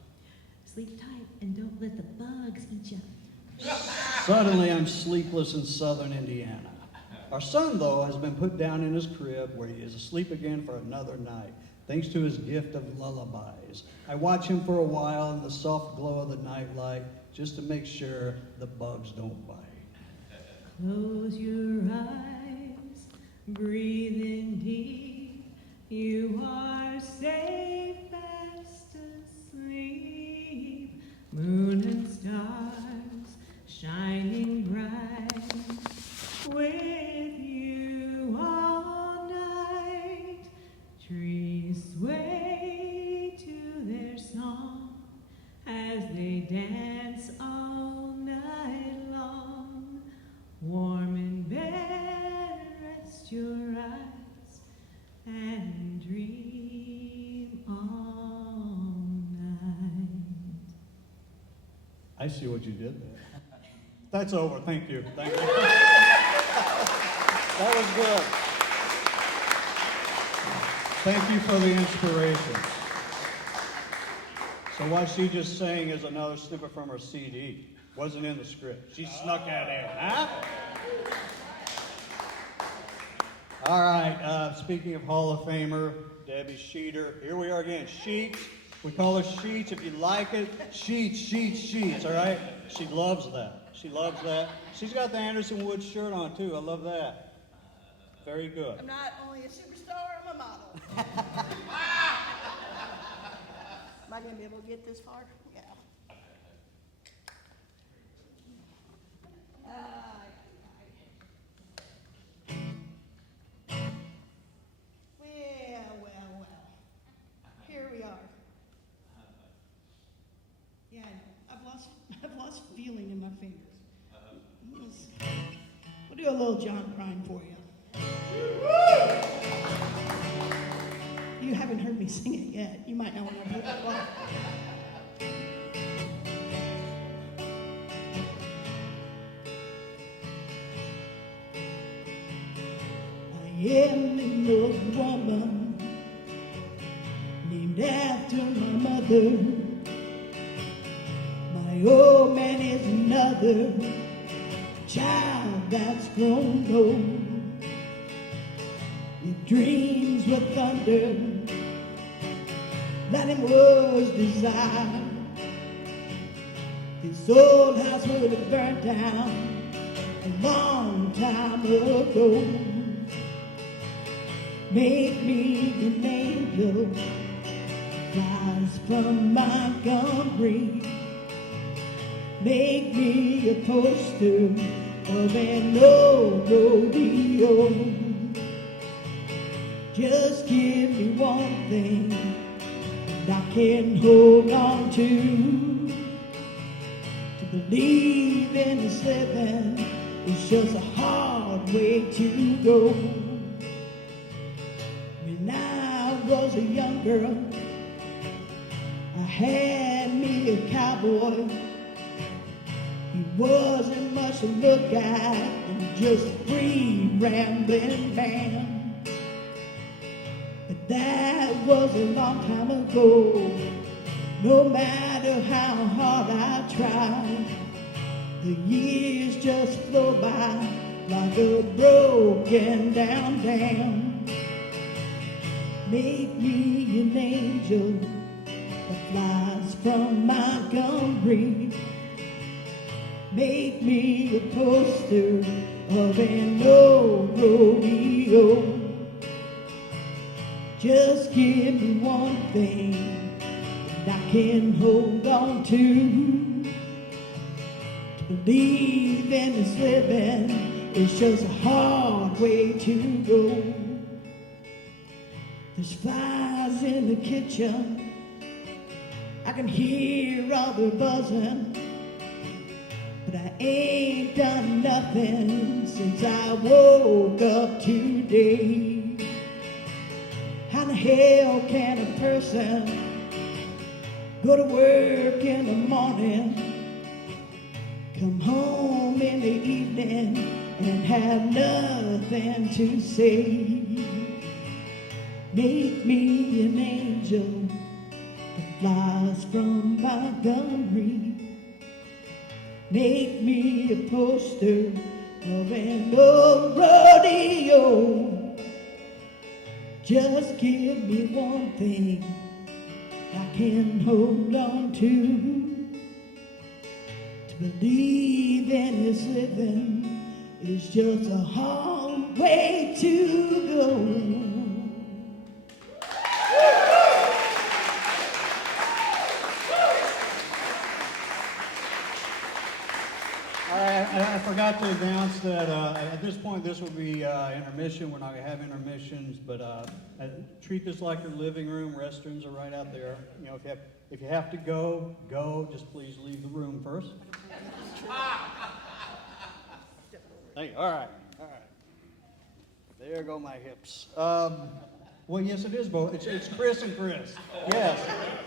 sleep tight and don't let the bugs eat you. Suddenly I'm sleepless in southern Indiana. Our son, though, has been put down in his crib where he is asleep again for another night, thanks to his gift of lullabies. I watch him for a while in the soft glow of the nightlight just to make sure the bugs don't bite. Close your eyes, breathe in deep. You are safe fast asleep. Moon and stars shining bright with you all night. Trees sway to their song as they dance all night long. Warm in bed, rest your eyes and dream all night. I see what you did there. That's over. Thank you. Thank you. That was good. Thank you for the inspiration. So what she just sang is another snippet from her CD. Wasn't in the script. She snuck that in, huh? All right, speaking of Hall of Famer, Debbie Schuetter, here we are again. Sheets, We call her Sheets. If you like it, Sheets, Sheets, Sheets, all right? She loves that. She loves that. She's got the Anderson Woods shirt on, too. I love that. Very good. I'm not only a superstar, I'm a model. Am I going to be able to get this far? Yeah. Well. Here we are. Yeah, I know. I've lost feeling in my fingers. We'll do a little John Prine for you. You haven't heard me sing it yet. You might know when I put it on. I am an old woman named after my mother. My old man is another child that's grown old. Your dreams were thunder, lightning was desire. This old house would have burnt down a long time ago. Make me an angel, flies from Montgomery. Make me a poster of an old rodeo. Just give me one thing that I can hold on to believe in this living is just a hard way to go. When I was a young girl, I had me a cowboy. He wasn't much to look at, and just a free rambling man. But that was a long time ago. No matter how hard I tried, the years just flow by like a broken down dam. Make me an angel that flies from Montgomery. Make me a poster of an old rodeo. Just give me one thing that I can hold on to believe in this living is just a hard way to go. There's flies in the kitchen, I can hear all the buzzing, but I ain't done nothing since I woke up today. How the hell can a person go to work in the morning, come home in the evening, and have nothing to say? Make me an angel that flies from Montgomery. Make me a poster of an old rodeo. Just give me one thing I can hold on to believe in this living is just a hard way to go. I forgot to announce that at this point this will be intermission. We're not going to have intermissions, but treat this like your living room. Restrooms are right out there. You know, if you have to go, go. Just please leave the room first. Thank you. All right. There go my hips. Well, yes, it is both. It's Kris and Kris. Yes.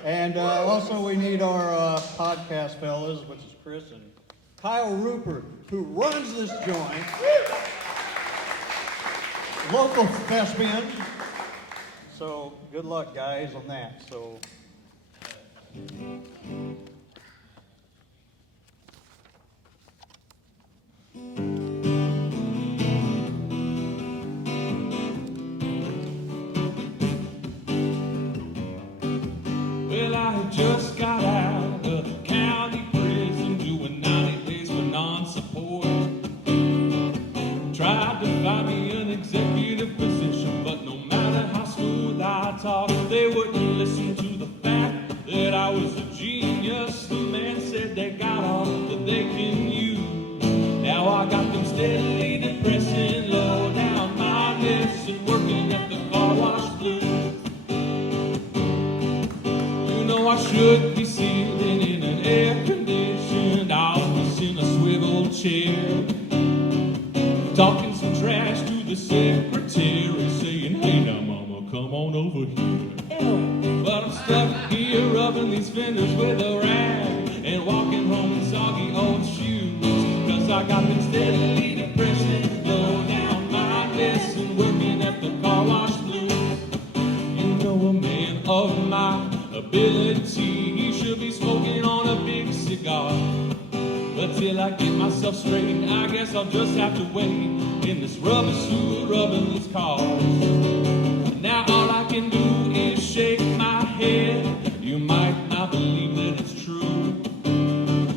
And also we need our podcast fellas, which is Kris and Kyle Rupert, who runs this joint. Local thespian. So good luck, guys, on that. So. Well, I who just got out of the county prison doing 90 days for non-support. Tried to find me an executive position, but no matter how smooth I talked, they wouldn't listen to the fact that I was a genius. The man said they got all that they can use. Now I got them steadily depressing, low down my list and working at the car wash blues. You know I should be sitting in an air-conditioned office in a swivel chair, talking some trash to the secretary, saying, hey now mama, come on over here. But I'm stuck here rubbing these fenders with a rag and walking home in soggy old shoes, 'cause I got them steadily depressing, low down my list and working at the car wash blues. You know a man of my ability, he should be smoking on a big cigar. But till I get myself straight, I guess I'll just have to wait in this rubber suit rubbing these cars. Now all I can do is shake my head. You might not believe that it's true,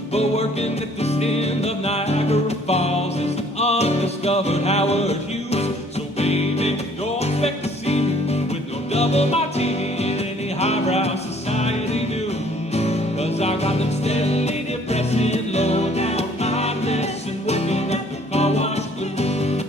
but working at this end of Niagara Falls is an undiscovered Howard Hughes. So baby, don't expect to see me with no double martini in any highbrow society news, 'cause I got them steadily depressing, low down my list and working at the car wash blues.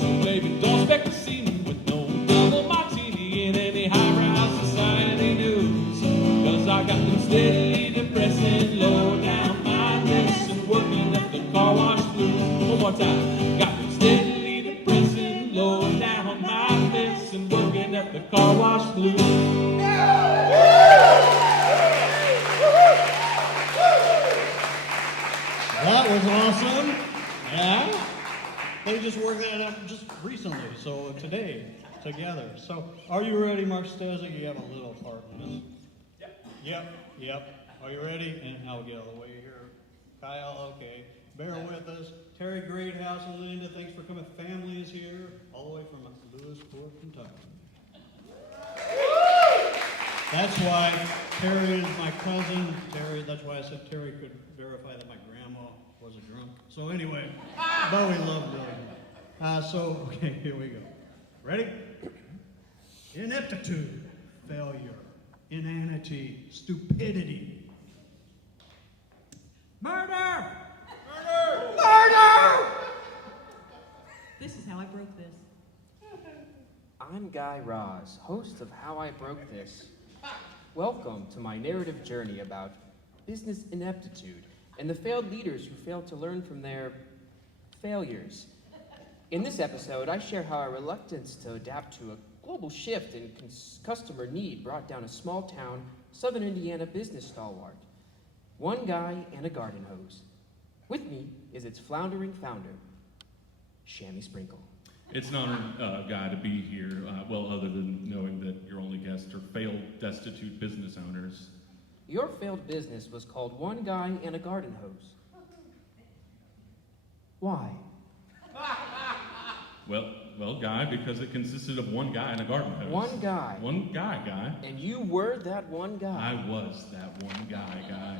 So baby, don't expect to see me with no double martini in any highbrow society news, 'cause I got them steadily depressing, low down my list and working at the car wash blues. One more time. Got them steadily depressing, low down my list and working at the car wash blues. That was awesome. Yeah. They just worked that out just recently, so today, together. So, are you ready, Marc Steczyk? You have a little part in this. Yep. Are you ready? And I'll get out of the way here. Kyle, okay. Bear with us. Terry Greathouse and Linda, thanks for coming. Family is here, all the way from Lewisport, Kentucky. That's why Terry is my cousin. Terry, that's why I said Terry could verify that my grandma was a drunk. So anyway, but we love doing it. Okay, here we go. Ready? Ineptitude, failure, inanity, stupidity. Murder! This is how I broke this. I'm Guy Raz, host of How I Broke This. Welcome to my narrative journey about business ineptitude and the failed leaders who failed to learn from their failures. In this episode, I share how our reluctance to adapt to a global shift in customer need brought down a small town, southern Indiana business stalwart. One guy and a garden hose. With me is its floundering founder, Shammy Sprinkle. It's an honor, Guy, to be here, other than knowing that your only guests are failed, destitute business owners. Your failed business was called One Guy and a Garden Hose. Why? Well, Guy, because it consisted of one guy and a garden hose. One guy. One guy, Guy. And you were that one guy. I was that one guy, Guy.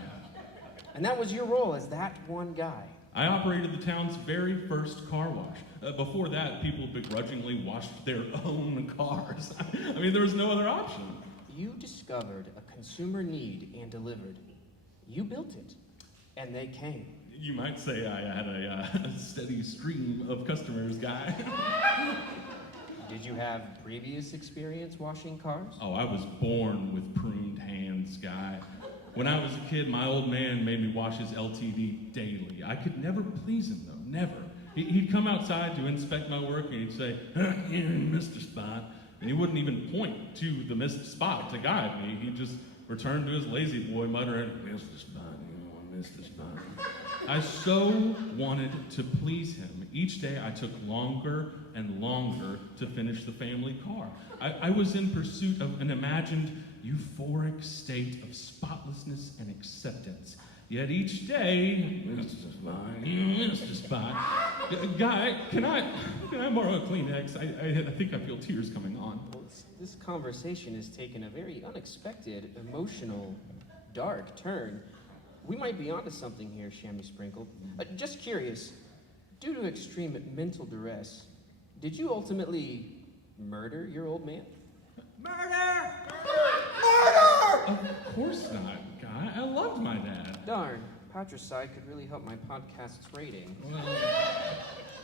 And that was your role as that one guy. I operated the town's very first car wash. Before that, people begrudgingly washed their own cars. I mean, there was no other option. You discovered a consumer need and delivered. You built it, and they came. You might say I had a steady stream of customers, Guy. Did you have previous experience washing cars? Oh, I was born with pruned hands, Guy. When I was a kid, my old man made me wash his LTD daily. I could never please him, though, never. He'd come outside to inspect my work, and he'd say, you missed a spot. And he wouldn't even point to the missed spot to guide me. He'd just return to his lazy boy, muttering, missed a spot, missed a spot. I so wanted to please him. Each day I took longer and longer to finish the family car. I was in pursuit of an imagined euphoric state of spotlessness and acceptance. Yet each day, missed a spot. Guy, can I borrow a Kleenex? I think I feel tears coming on. Well, this conversation has taken a very unexpected, emotional dark turn. We might be onto something here, Chamois Sprinkle. Just curious, due to extreme mental duress, did you ultimately murder your old man? Murder! Of course not, Guy. I loved my dad. Darn, patricide could really help my podcast's rating. Well,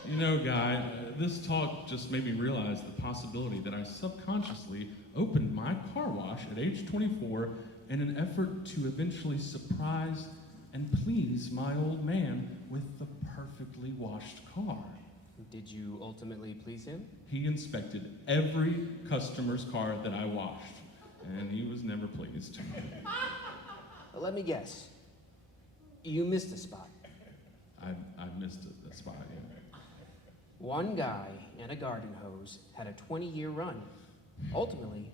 you know, Guy, this talk just made me realize the possibility that I subconsciously opened my car wash at age 24 in an effort to eventually surprise and please my old man with the perfectly washed car. Did you ultimately please him? He inspected every customer's car that I washed, and he was never pleased. Let me guess. You missed a spot. I missed a spot, yeah. One guy and a garden hose had a 20-year run. Ultimately,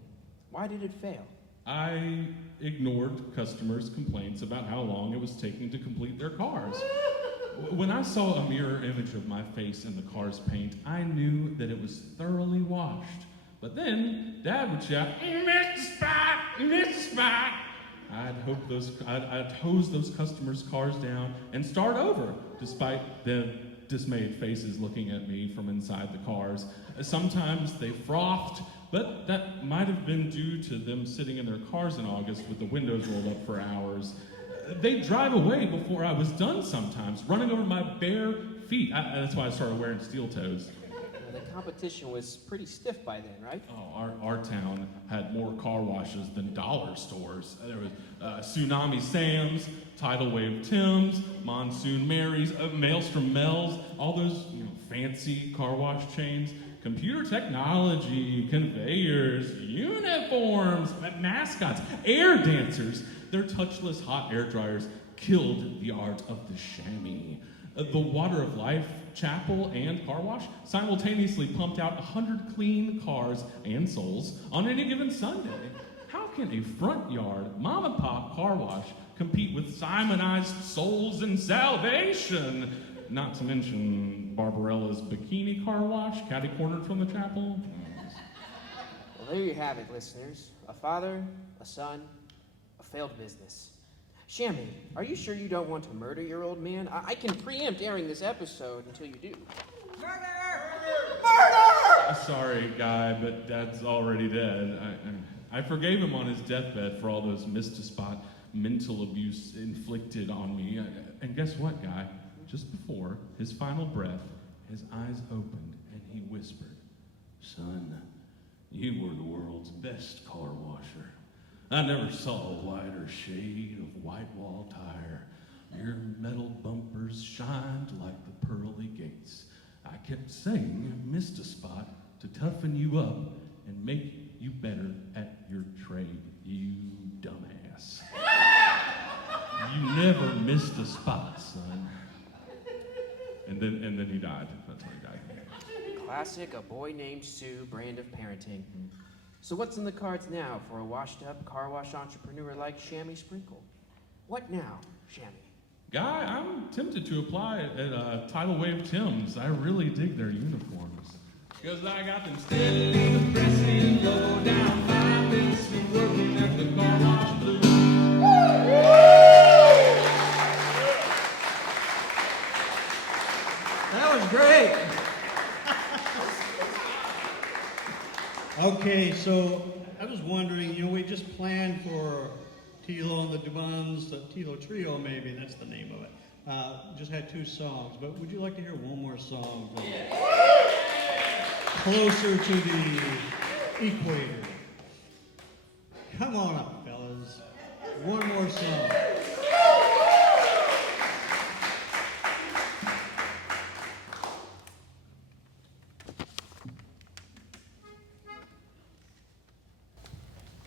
why did it fail? I ignored customers' complaints about how long it was taking to complete their cars. When I saw a mirror image of my face in the car's paint, I knew that it was thoroughly washed. But then, Dad would shout, "You missed the spot! You missed the spot!" I'd hose those customers' cars down and start over, despite the dismayed faces looking at me from inside the cars. Sometimes they frothed, but that might have been due to them sitting in their cars in August with the windows rolled up for hours. They'd drive away before I was done sometimes, running over my bare feet. That's why I started wearing steel toes. The competition was pretty stiff by then, right? Oh, our town had more car washes than dollar stores. There was Tsunami Sam's, Tidal Wave Tim's, Monsoon Mary's, Maelstrom Mel's, all those fancy car wash chains. Computer technology, conveyors, uniforms, mascots, air dancers. Their touchless hot air dryers killed the art of the chamois. The Water of Life Chapel and car wash simultaneously pumped out 100 clean cars and souls on any given Sunday. How can a front yard, mom and pop car wash compete with Simonized Souls and Salvation? Not to mention Barbarella's Bikini Car Wash, catty-cornered from the chapel. Well, there you have it, listeners. A father, a son, a failed business. Chamois, are you sure you don't want to murder your old man? I can preempt airing this episode until you do. Sorry, Guy, but Dad's already dead. I forgave him on his deathbed for all those missed-to-spot mental abuse inflicted on me. And guess what, Guy? Just before his final breath, his eyes opened and he whispered, "Son, you were the world's best car washer. I never saw a wider shade of white wall tire. Your metal bumpers shined like the pearly gates. I kept saying you missed a spot to toughen you up and make you better at your trade, you dumbass. You never missed a spot, son." And then he died. That's how he died. Classic, a boy named Sue brand of parenting. So what's in the cards now for a washed-up car wash entrepreneur like Chamois Sprinkle? What now, Chamois? Guy, I'm tempted to apply at Tidal Wave Tim's. I really dig their uniforms. Because I got them steadily pressing low down 5 minutes been working at the car wash blue. That was great. Okay, so I was wondering, we just planned for Tilo and the Dubons, the Tilo Trio maybe, that's the name of it. Just had 2 songs, but would you like to hear one more song? Closer to the equator. Come on up, fellas. One more song.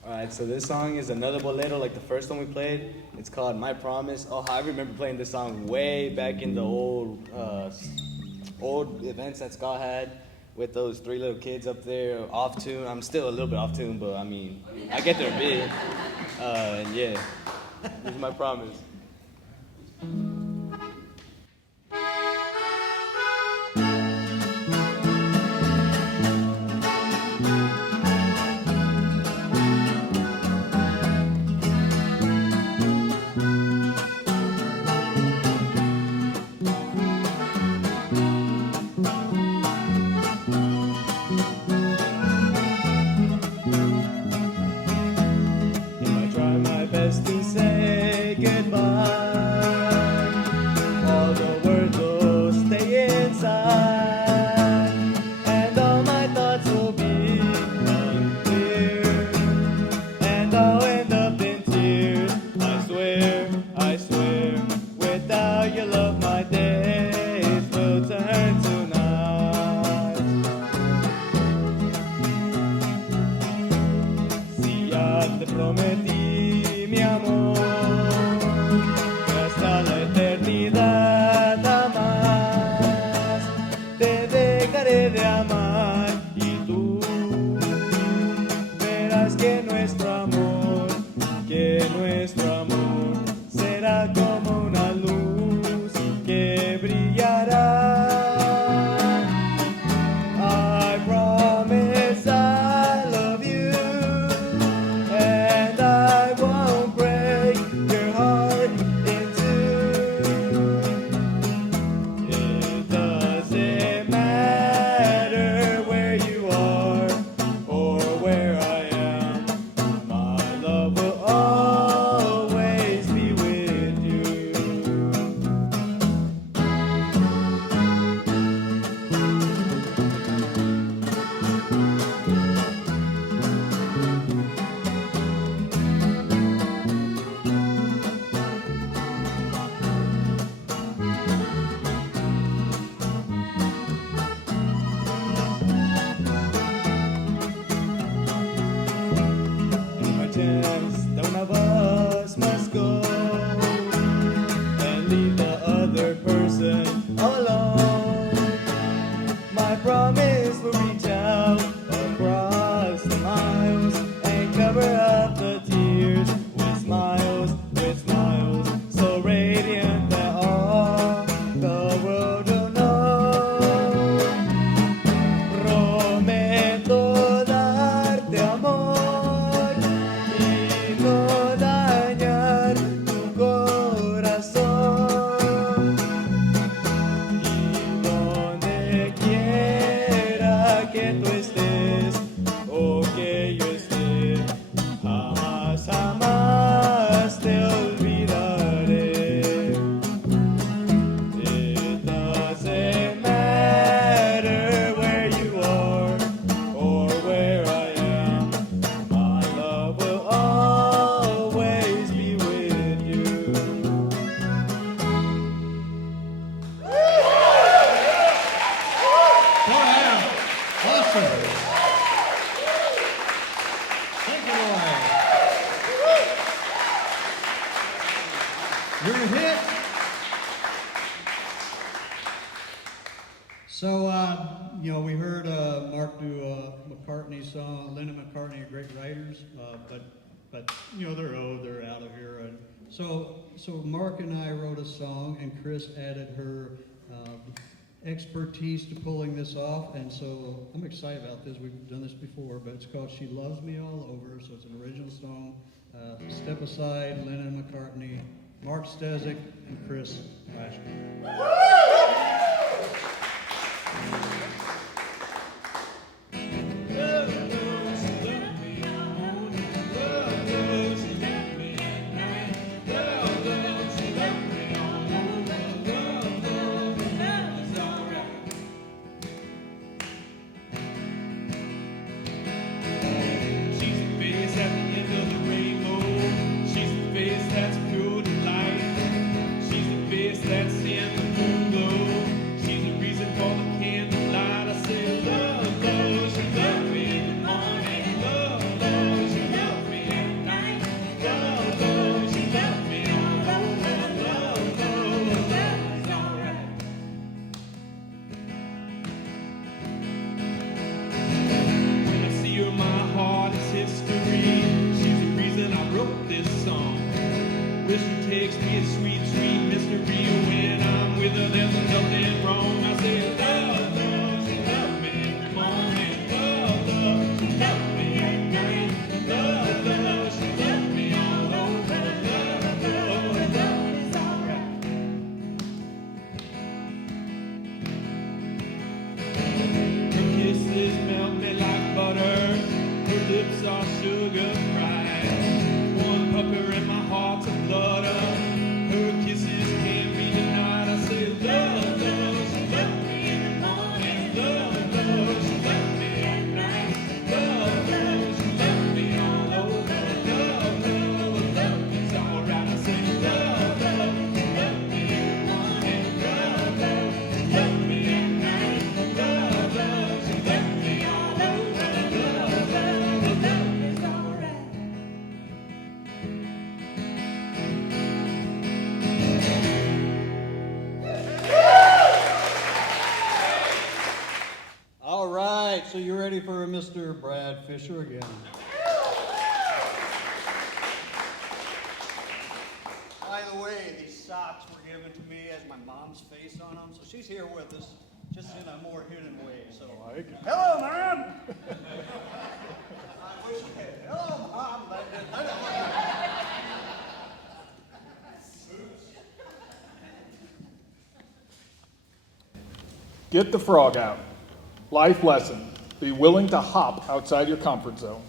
Alright, so this song is another bolero like the first one we played. It's called My Promise. Oh, I remember playing this song way back in the old events that Scott had with those 3 little kids up there off tune. I'm still a little bit off tune, but I mean, I get there a bit. And yeah, this is My Promise. just to say goodbye. All the words will stay inside, and all my thoughts will be unclear, and I'll end up in tears. I swear, without your love my days will turn to night. Si ya te prometí mi amor, que hasta la eternidad jamás te dejaré de amar, y tú verás que nuestro amor será como una luz que brillará. I promise I love you, and I won't break your heart in two. It doesn't matter where you are or where I am, my love will always be with you. By chance, one of us must go and leave the other person alone. My promise will reach out across the miles and cover up the tears with smiles, so radiant that all the world will know. Prometo darte amor y no dañar tu corazón, y donde quiera que tú estés o que yo esté, jamás te olvidaré. It doesn't matter where you are or where I am, my love will always be with you. Wow, awesome. Thank you, Lloyd. You're a hit. So, we heard Marc do a McCartney song. Lennon and McCartney are great writers, but they're out of here. And so Marc and I wrote a song, and Kris added her expertise to pulling this off, and so I'm excited about this. We've done this before, but it's called "She Loves Me All Over," so it's an original song. Step Aside, Lennon and McCartney, Marc Steczyk, and Kris Lasher. She's the face at the end of the rainbow. She's the face that's pure delight. She's the face that's in the moon glow. She's the reason for the candlelight. I say, love, love, she loved me in the morning. Love, love, she loved me at night. Love, love, she loved me all over. Love, love, love is alright. When I see her, my heart is history. She's the reason I wrote this song. Where she takes me a sweet, sweet mystery. When I'm with her, there's nothing wrong. I say, love, love, she loved me in the morning. Love, love, she loved me at night. Love, love, she loved me all over. Love, love, love is alright. Her kisses melt me like butter. Her lips are sugar fried. One pucker in my water. Her kisses can't be denied. I say, love, love, she left me in the morning. Love, love, she left me at night. Love, love, she left me all over. Love, love, love is alright. I say, love, love, she left me in the morning. Love, love, she left me at night. Love, love, she left me all over. Love, love, love is alright. All right, so you're ready for Mr. Brad Fischer again. By the way, these socks were given to me as my mom's face on them, so she's here with us, just in a more hidden way. So, hello, Mom. I wish I had. Hello, Mom. Get the frog out. Life lesson. Be willing to hop outside your comfort zone.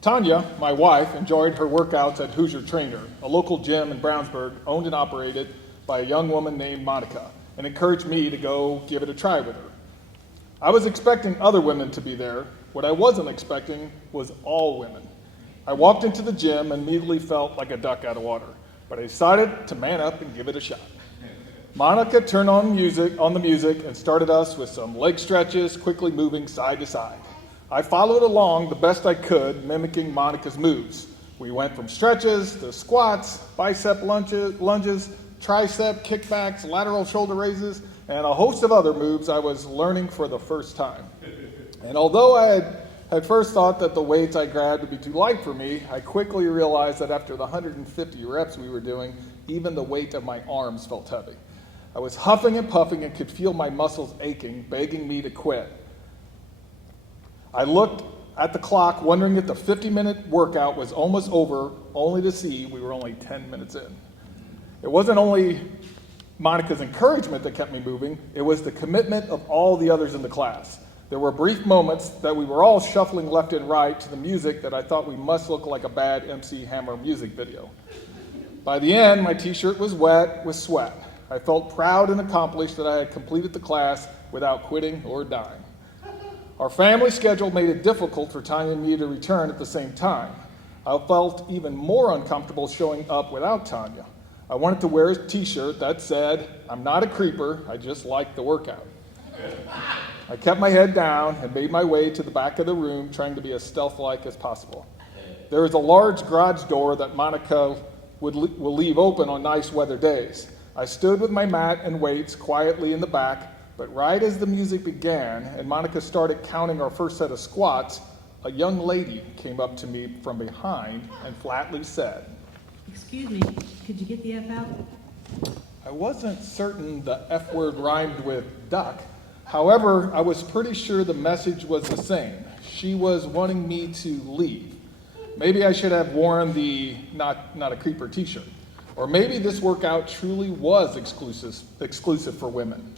Tanya, my wife, enjoyed her workouts at Hoosier Trainer, a local gym in Brownsburg owned and operated by a young woman named Monica, and encouraged me to go give it a try with her. I was expecting other women to be there. What I wasn't expecting was all women. I walked into the gym and immediately felt like a duck out of water, but I decided to man up and give it a shot. Monica turned on the music and started us with some leg stretches, quickly moving side to side. I followed along the best I could, mimicking Monica's moves. We went from stretches to squats, bicep lunges, tricep kickbacks, lateral shoulder raises, and a host of other moves I was learning for the first time. And although I had at first thought that the weights I grabbed would be too light for me, I quickly realized that after the 150 reps we were doing, even the weight of my arms felt heavy. I was huffing and puffing and could feel my muscles aching, begging me to quit. I looked at the clock, wondering if the 50-minute workout was almost over, only to see we were only 10 minutes in. It wasn't only Monica's encouragement that kept me moving, it was the commitment of all the others in the class. There were brief moments that we were all shuffling left and right to the music that I thought we must look like a bad MC Hammer music video. By the end, my t-shirt was wet with sweat. I felt proud and accomplished that I had completed the class without quitting or dying. Our family schedule made it difficult for Tanya and me to return at the same time. I felt even more uncomfortable showing up without Tanya. I wanted to wear a t-shirt that said, "I'm not a creeper, I just like the workout." I kept my head down and made my way to the back of the room, trying to be as stealth-like as possible. There is a large garage door that Monica will leave open on nice weather days. I stood with my mat and weights quietly in the back, but right as the music began and Monica started counting our first set of squats, a young lady came up to me from behind and flatly said, Excuse me, could you get the F out? I wasn't certain the F word rhymed with duck. However, I was pretty sure the message was the same. She was wanting me to leave. Maybe I should have worn the not a creeper t-shirt. Or maybe this workout truly was exclusive for women.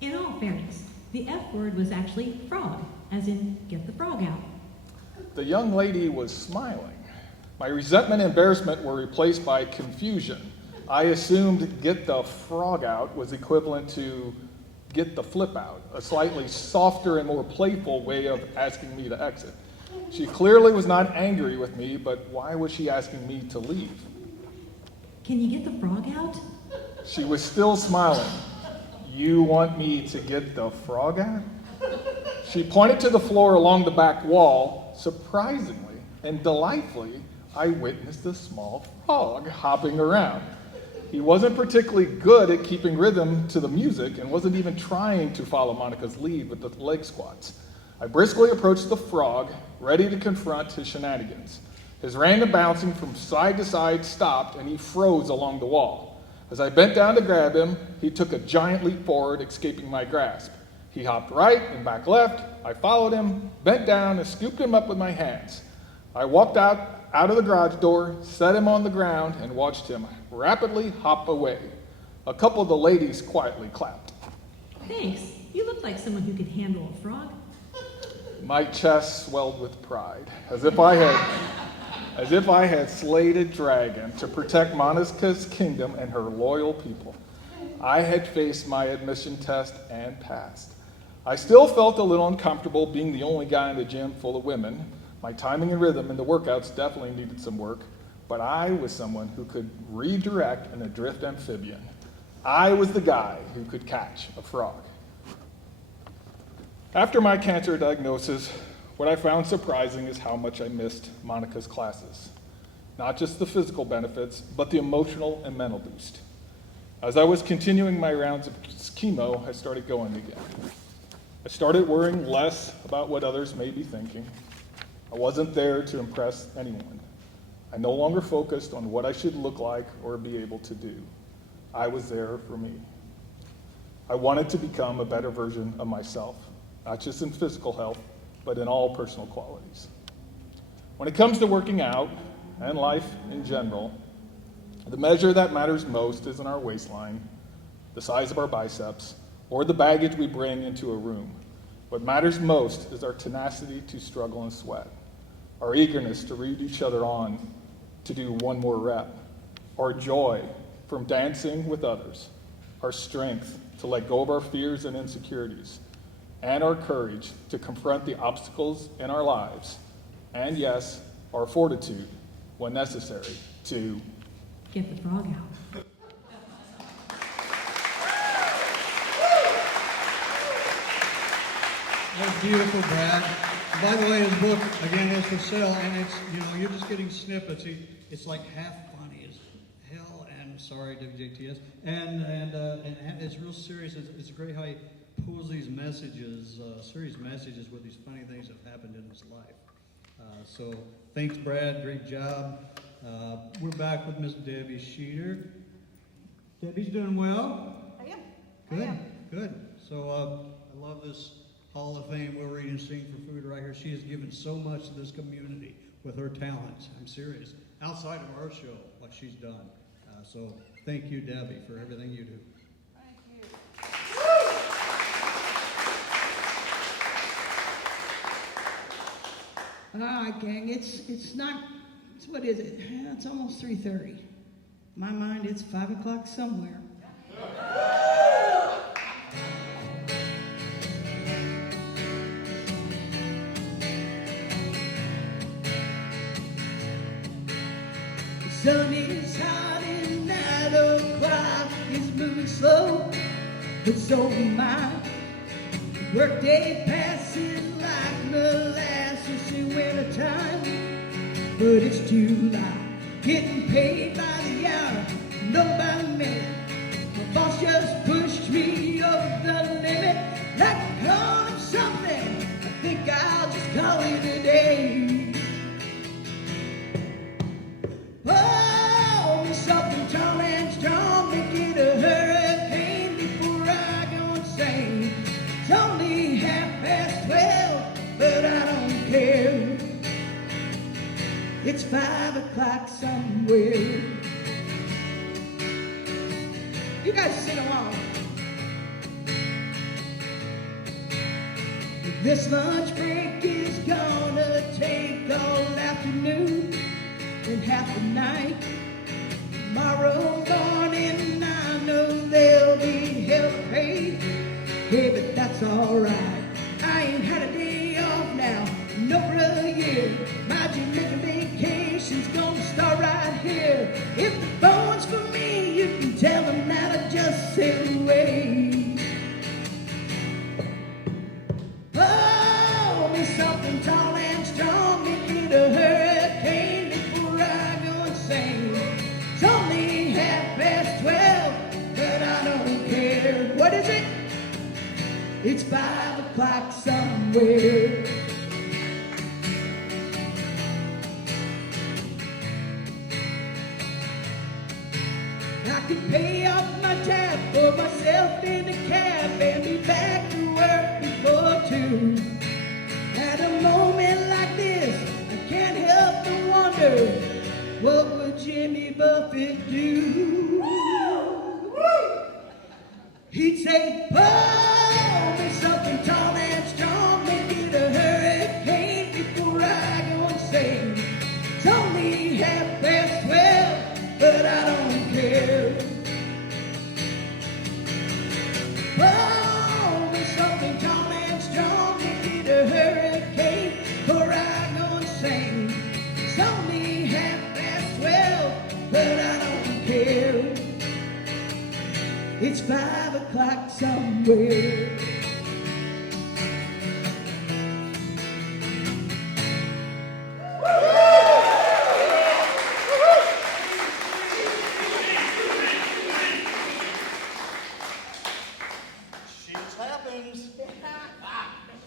In all fairness, the F word was actually frog, as in get the frog out. The young lady was smiling. My resentment and embarrassment were replaced by confusion. I assumed get the frog out was equivalent to get the flip out, a slightly softer and more playful way of asking me to exit. She clearly was not angry with me, but why was she asking me to leave? Can you get the frog out? She was still smiling. You want me to get the frog out? She pointed to the floor along the back wall. Surprisingly and delightfully, I witnessed a small frog hopping around. He wasn't particularly good at keeping rhythm to the music and wasn't even trying to follow Monica's lead with the leg squats. I briskly approached the frog, ready to confront his shenanigans. His random bouncing from side to side stopped, and he froze along the wall. As I bent down to grab him, he took a giant leap forward, escaping my grasp. He hopped right and back left. I followed him, bent down, and scooped him up with my hands. I walked out of the garage door, set him on the ground, and watched him rapidly hop away. A couple of the ladies quietly clapped. Thanks. You look like someone who could handle a frog. My chest swelled with pride, as if I had as if I had slayed a dragon to protect Monica's kingdom and her loyal people. I had faced my admission test and passed. I still felt a little uncomfortable being the only guy in the gym full of women. My timing and rhythm in the workouts definitely needed some work, but I was someone who could redirect an adrift amphibian. I was the guy who could catch a frog. After my cancer diagnosis, what I found surprising is how much I missed Monica's classes. Not just the physical benefits, but the emotional and mental boost. As I was continuing my rounds of chemo, I started going again. I started worrying less about what others may be thinking. I wasn't there to impress anyone. I no longer focused on what I should look like or be able to do. I was there for me. I wanted to become a better version of myself, not just in physical health, but in all personal qualities. When it comes to working out and life in general, the measure that matters most isn't our waistline, the size of our biceps, or the baggage we bring into a room. What matters most is our tenacity to struggle and sweat, our eagerness to lead each other on to do one more rep, our joy from dancing with others, our strength to let go of our fears and insecurities, and our courage to confront the obstacles in our lives, and yes, our fortitude, when necessary, to Get the frog out. That was beautiful, Brad. By the way, his book, again, is for sale, and it's, you're just getting snippets. It's like half funny as hell, and sorry, WJTS, and it's real serious. It's great how he pulls these messages, serious messages with these funny things that have happened in his life. So thanks, Brad. Great job. We're back with Miss Debbie Schuetter. Debbie's doing well? I am. Good, I am. good. So I love this Hall of Fame Will Read and Sing for Food right here. She has given so much to this community with her talents. I'm serious. Outside of our show, what she's done. So thank you, Debbie, for everything you do. Thank you. All right, gang. It's not. What is it? It's almost 3:30. My mind, it's 5 o'clock somewhere. The sun is hot and 9 o'clock is moving slow, but so am I. Workday passes like molasses in wintertime, but it's July. Getting paid by the hour, no by the minute. My boss just pushed me over the limit. Like to call him something, I think I'll just call it a day. Oh, something tall and strong, make it a hurricane before I go insane. It's only 12:30, but I don't care. It's 5 o'clock somewhere. You guys sing along. This lunch break is gonna take all afternoon and half the night. Tomorrow morning I know there'll be help paid. Hey, but that's alright. I ain't had a day off now in over a year. My Jamaican vacation's gonna start right here. If the phone's for me, you can tell them that I just sailed away. Oh, be something tall and strong, make it a hurricane before I go insane. It's only 12:30, but I don't care. What is it? It's 5 o'clock somewhere. I could pay off my tab for myself in a cab and be back to work before 2. At a moment like this, I can't help but wonder, what would Jimmy Buffett do? He'd say, oh, be something tall and strong, make it a hurricane before I go insane. It's only It's 5 o'clock somewhere.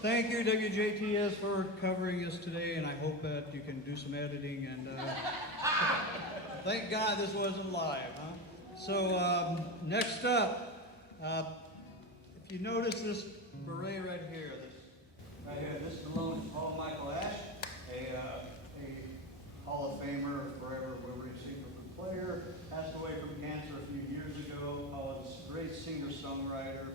Thank you, WJTS, for covering us today, and I hope that you can do some editing. And thank God this wasn't live, huh? So next up, if you notice this beret right here, this belongs to Paul Michael Ash, a Hall of Famer, forever Liberty Secret player, passed away from cancer a few years ago. Paul is a great singer-songwriter.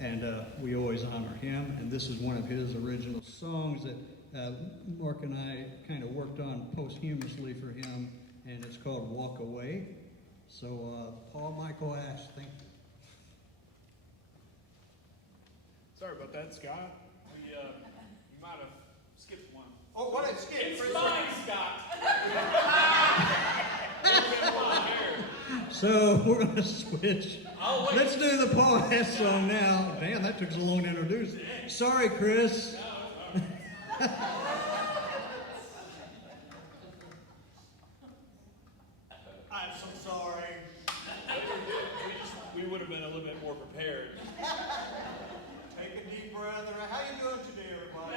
And we always honor him, and this is one of his original songs that Marc and I kind of worked on posthumously for him, and it's called Walk Away. So Paul Michael Ash, thank you. Sorry about that, Scott. We might have skipped one. Oh, what did I skip? It's fine, Scott. So we're going to switch. Let's do the Paul Ash song now. Damn, that took so long to introduce. Sorry, Kris. I'm so sorry. We would have been a little bit more prepared. Take a deep breath. How you doing today, everybody?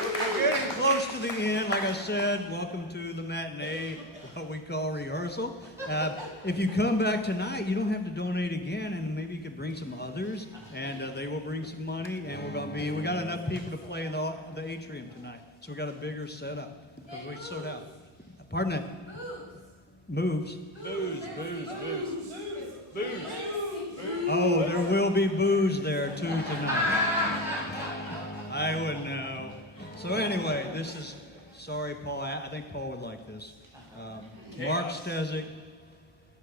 We're getting close to the end. Like I said, welcome to the matinee, what we call rehearsal. If you come back tonight, you don't have to donate again, and maybe you could bring some others, and they will bring some money, and we got enough people to play in the atrium tonight, so we got a bigger setup because we sold out. Pardon that? Moves. Booze. Oh, there will be booze there too tonight. I wouldn't know. So anyway, this is sorry, Paul. I think Paul would like this. Marc Steczyk.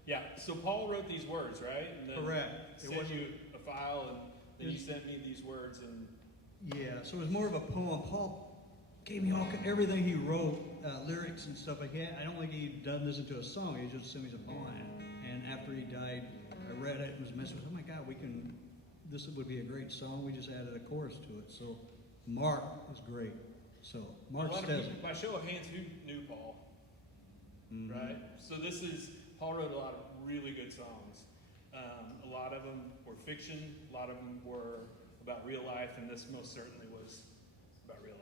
Yeah, so Paul wrote these words, right? And then Correct. Sent you a file, and then you sent me these words. And yeah, so it was more of a poem. Paul gave me everything he wrote, lyrics and stuff like that. I don't think he'd done this into a song. He just sent me some poem. And after he died, I read it and was messing with, oh my God, this would be a great song. We just added a chorus to it. So Marc is great. So Marc Steczyk. By show of hands, who knew Paul? Mm-hmm. Right? So Paul wrote a lot of really good songs. A lot of them were fiction, a lot of them were about real life, and this most certainly was about real life.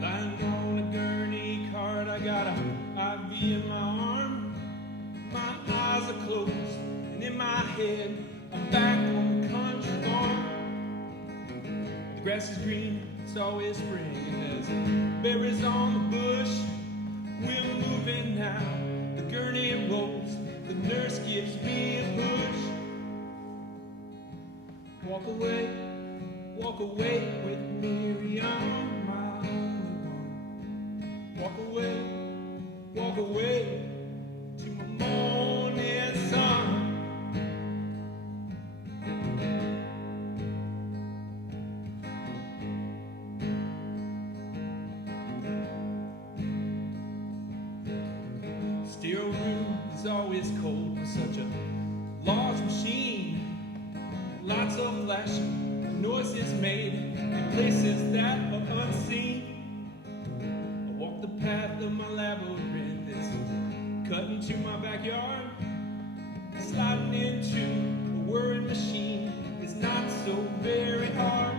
Lying on a gurney cart, I got a IV in my arm. My eyes are closed, and in my head, I'm back on the country farm. The grass is green, it's always spring, and there's berries on the bush. We're moving now, the gurney rolls, the nurse gives me a push. Walk away with Miriam, my only one. Walk away to my morning sun. Steel room is always cold for such a large machine. Lots of flashing, noises made in places that are unseen. I walk the path of my labyrinth, it's cutting to my backyard. Sliding into a whirring machine is not so very hard.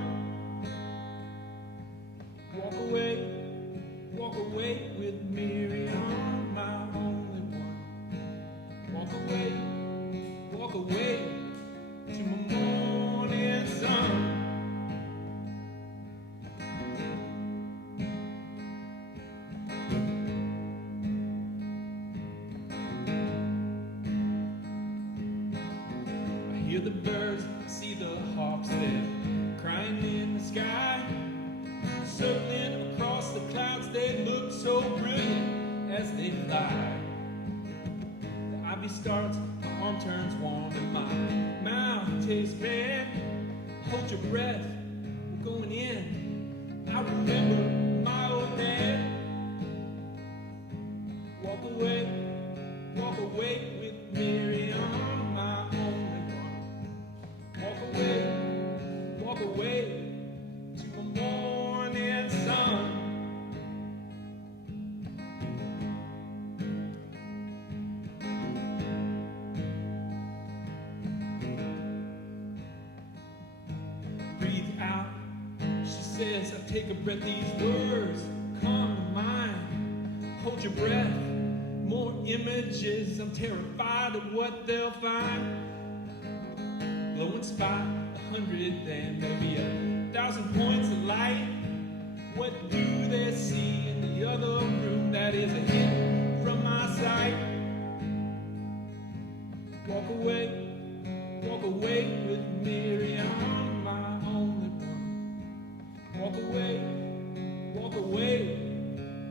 Walk away with Miriam, my only one. Walk away to my morning sun. I hear the birds, see the hawks there, crying in the sky, circling across the clouds. They look so brilliant as they fly. The ivy starts my palm turns warm and my mouth tastes bad. Hold your breath, we're going in. I remember my old dad. Walk away with Miriam, my only one. Walk away to the morning sun. Breathe out, she says, I take a breath, these words come to mind. Hold your breath, more images, I'm terrified of what they'll find. Glowing spot, 100, then maybe 1,000 points of light. What do they see in the other room that is a hit from my sight? Walk away with Miriam, my only one. Walk away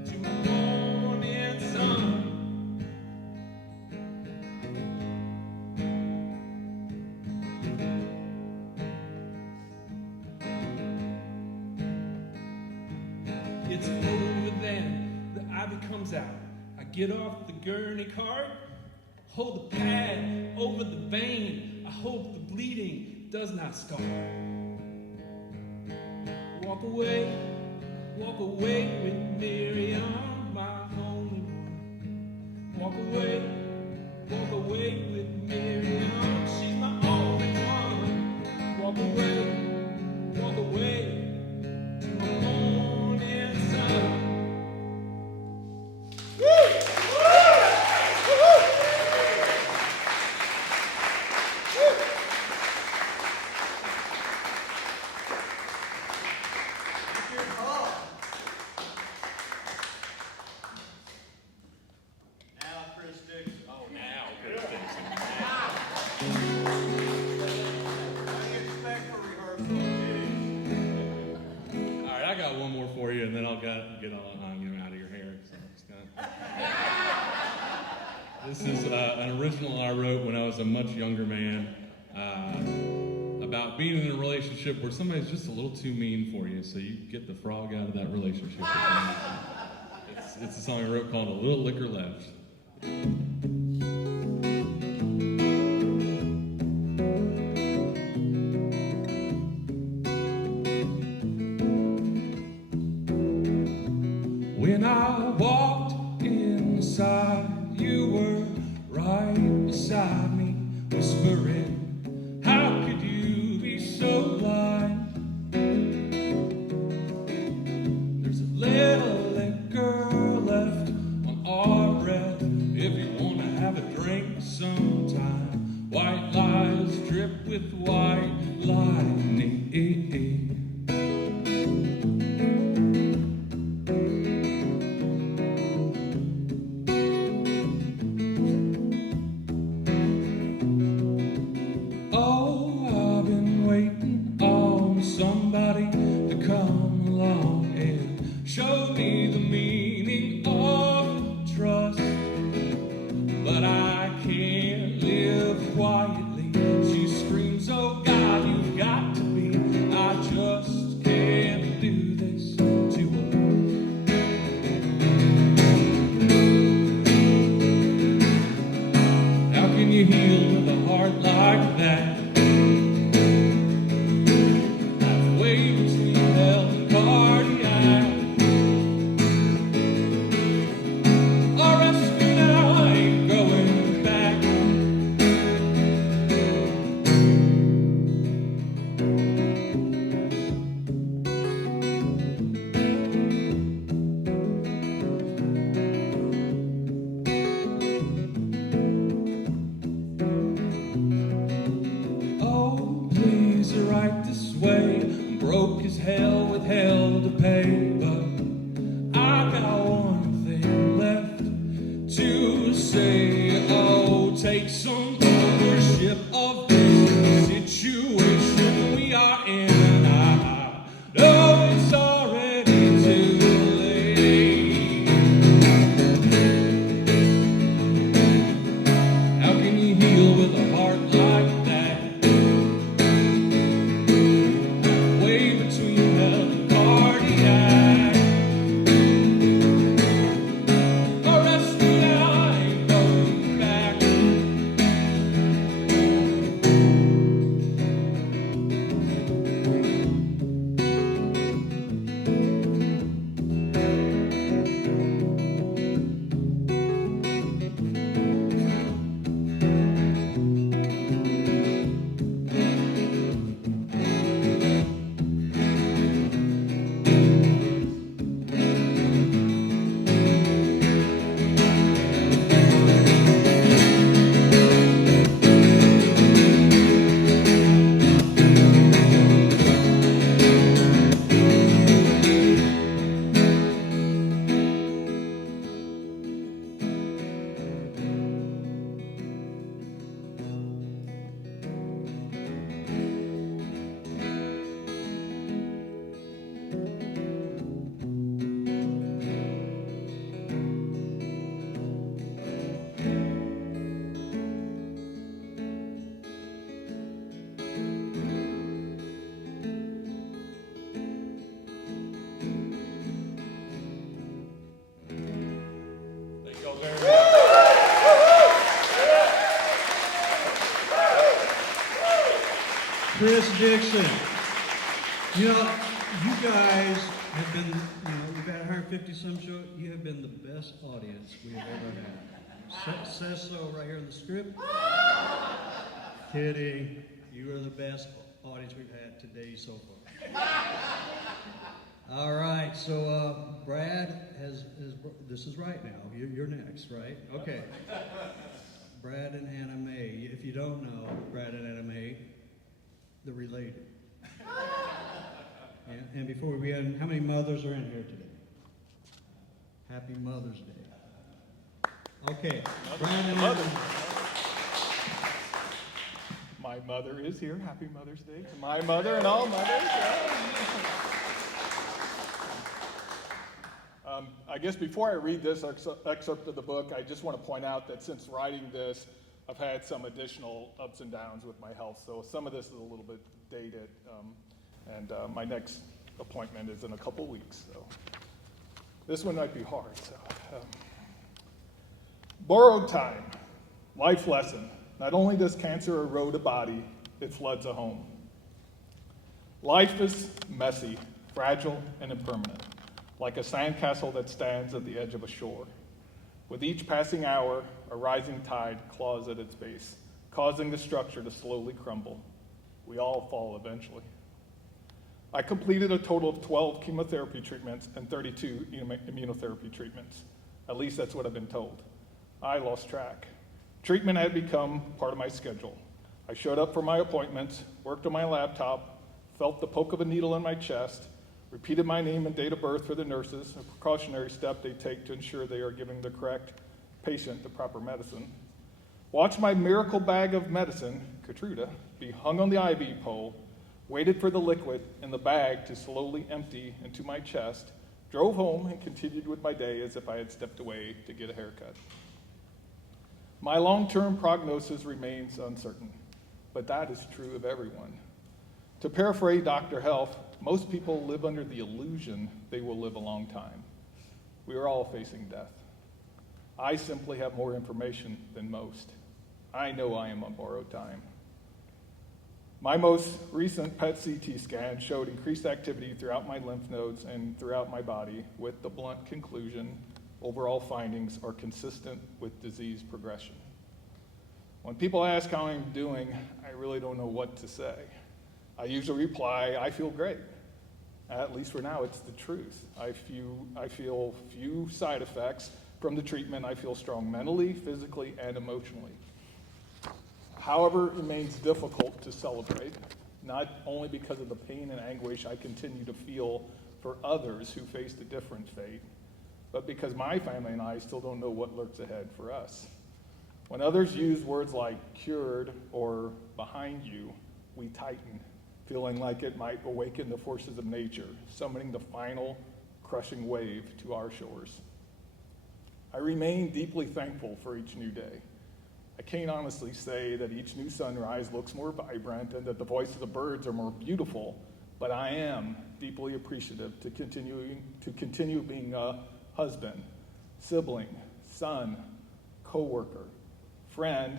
to the morning sun. It's over then, the ivy comes out. I get off the gurney cart, hold the pad over the vein. I hope the bleeding does not start. Walk away with Miriam, my only one. Walk away with Miriam, she's my only one. Walk away to my morning sun. All right, I got one more for you, and then I'll get out of your hair. So this is an original I wrote when I was a much younger man about being in a relationship where somebody's just a little too mean for you, so you get the frog out of that relationship. It's a song I wrote called "A Little Liquor Left." When I walked inside, you were right beside me, whispering, how could you be so blind? There's a little liquor left on our breath, if you want to have a drink sometime. White lies drip with white lightning. With Kris Dixon. You know, you guys have been, we've had 150 some show. You have been the best audience we have ever had. Says so right here in the script. Kidding. You are the best audience we've had today so far. All right, so Brad has this is right now. You're next, right? Okay. Brad and Anna Mae. If you don't know, Brad and Anna Mae, they're related. And before we begin, how many mothers are in here today? Happy Mother's Day. Okay, Brad and Anna. My mother is here. Happy Mother's Day to my mother and all mothers. I guess before I read this excerpt of the book, I just want to point out that since writing this, I've had some additional ups and downs with my health. So some of this is a little bit dated. And my next appointment is in a couple weeks. So this one might be hard. So, borrowed time, life lesson. Not only does cancer erode a body, it floods a home. Life is messy, fragile, and impermanent, like a sandcastle that stands at the edge of a shore. With each passing hour, a rising tide claws at its base, causing the structure to slowly crumble. We all fall eventually. I completed a total of 12 chemotherapy treatments and 32 immunotherapy treatments. At least that's what I've been told. I lost track. Treatment had become part of my schedule. I showed up for my appointments, worked on my laptop, felt the poke of a needle in my chest, repeated my name and date of birth for the nurses, a precautionary step they take to ensure they are giving the correct patient the proper medicine. Watched my miracle bag of medicine, Keytruda, be hung on the IV pole, waited for the liquid in the bag to slowly empty into my chest, drove home and continued with my day as if I had stepped away to get a haircut. My long-term prognosis remains uncertain, but that is true of everyone. To paraphrase Dr. Health, most people live under the illusion they will live a long time. We are all facing death. I simply have more information than most. I know I am on borrowed time. My most recent PET CT scan showed increased activity throughout my lymph nodes and throughout my body, with the blunt conclusion overall findings are consistent with disease progression. When people ask how I'm doing, I really don't know what to say. I usually reply, I feel great. At least for now, it's the truth. I feel few side effects from the treatment. I feel strong mentally, physically, and emotionally. However, it remains difficult to celebrate, not only because of the pain and anguish I continue to feel for others who faced a different fate, but because my family and I still don't know what lurks ahead for us. When others use words like cured or behind you, we tighten, feeling like it might awaken the forces of nature, summoning the final crushing wave to our shores. I remain deeply thankful for each new day. I can't honestly say that each new sunrise looks more vibrant and that the voices of the birds are more beautiful, but I am deeply appreciative to continue being a husband, sibling, son, coworker, friend,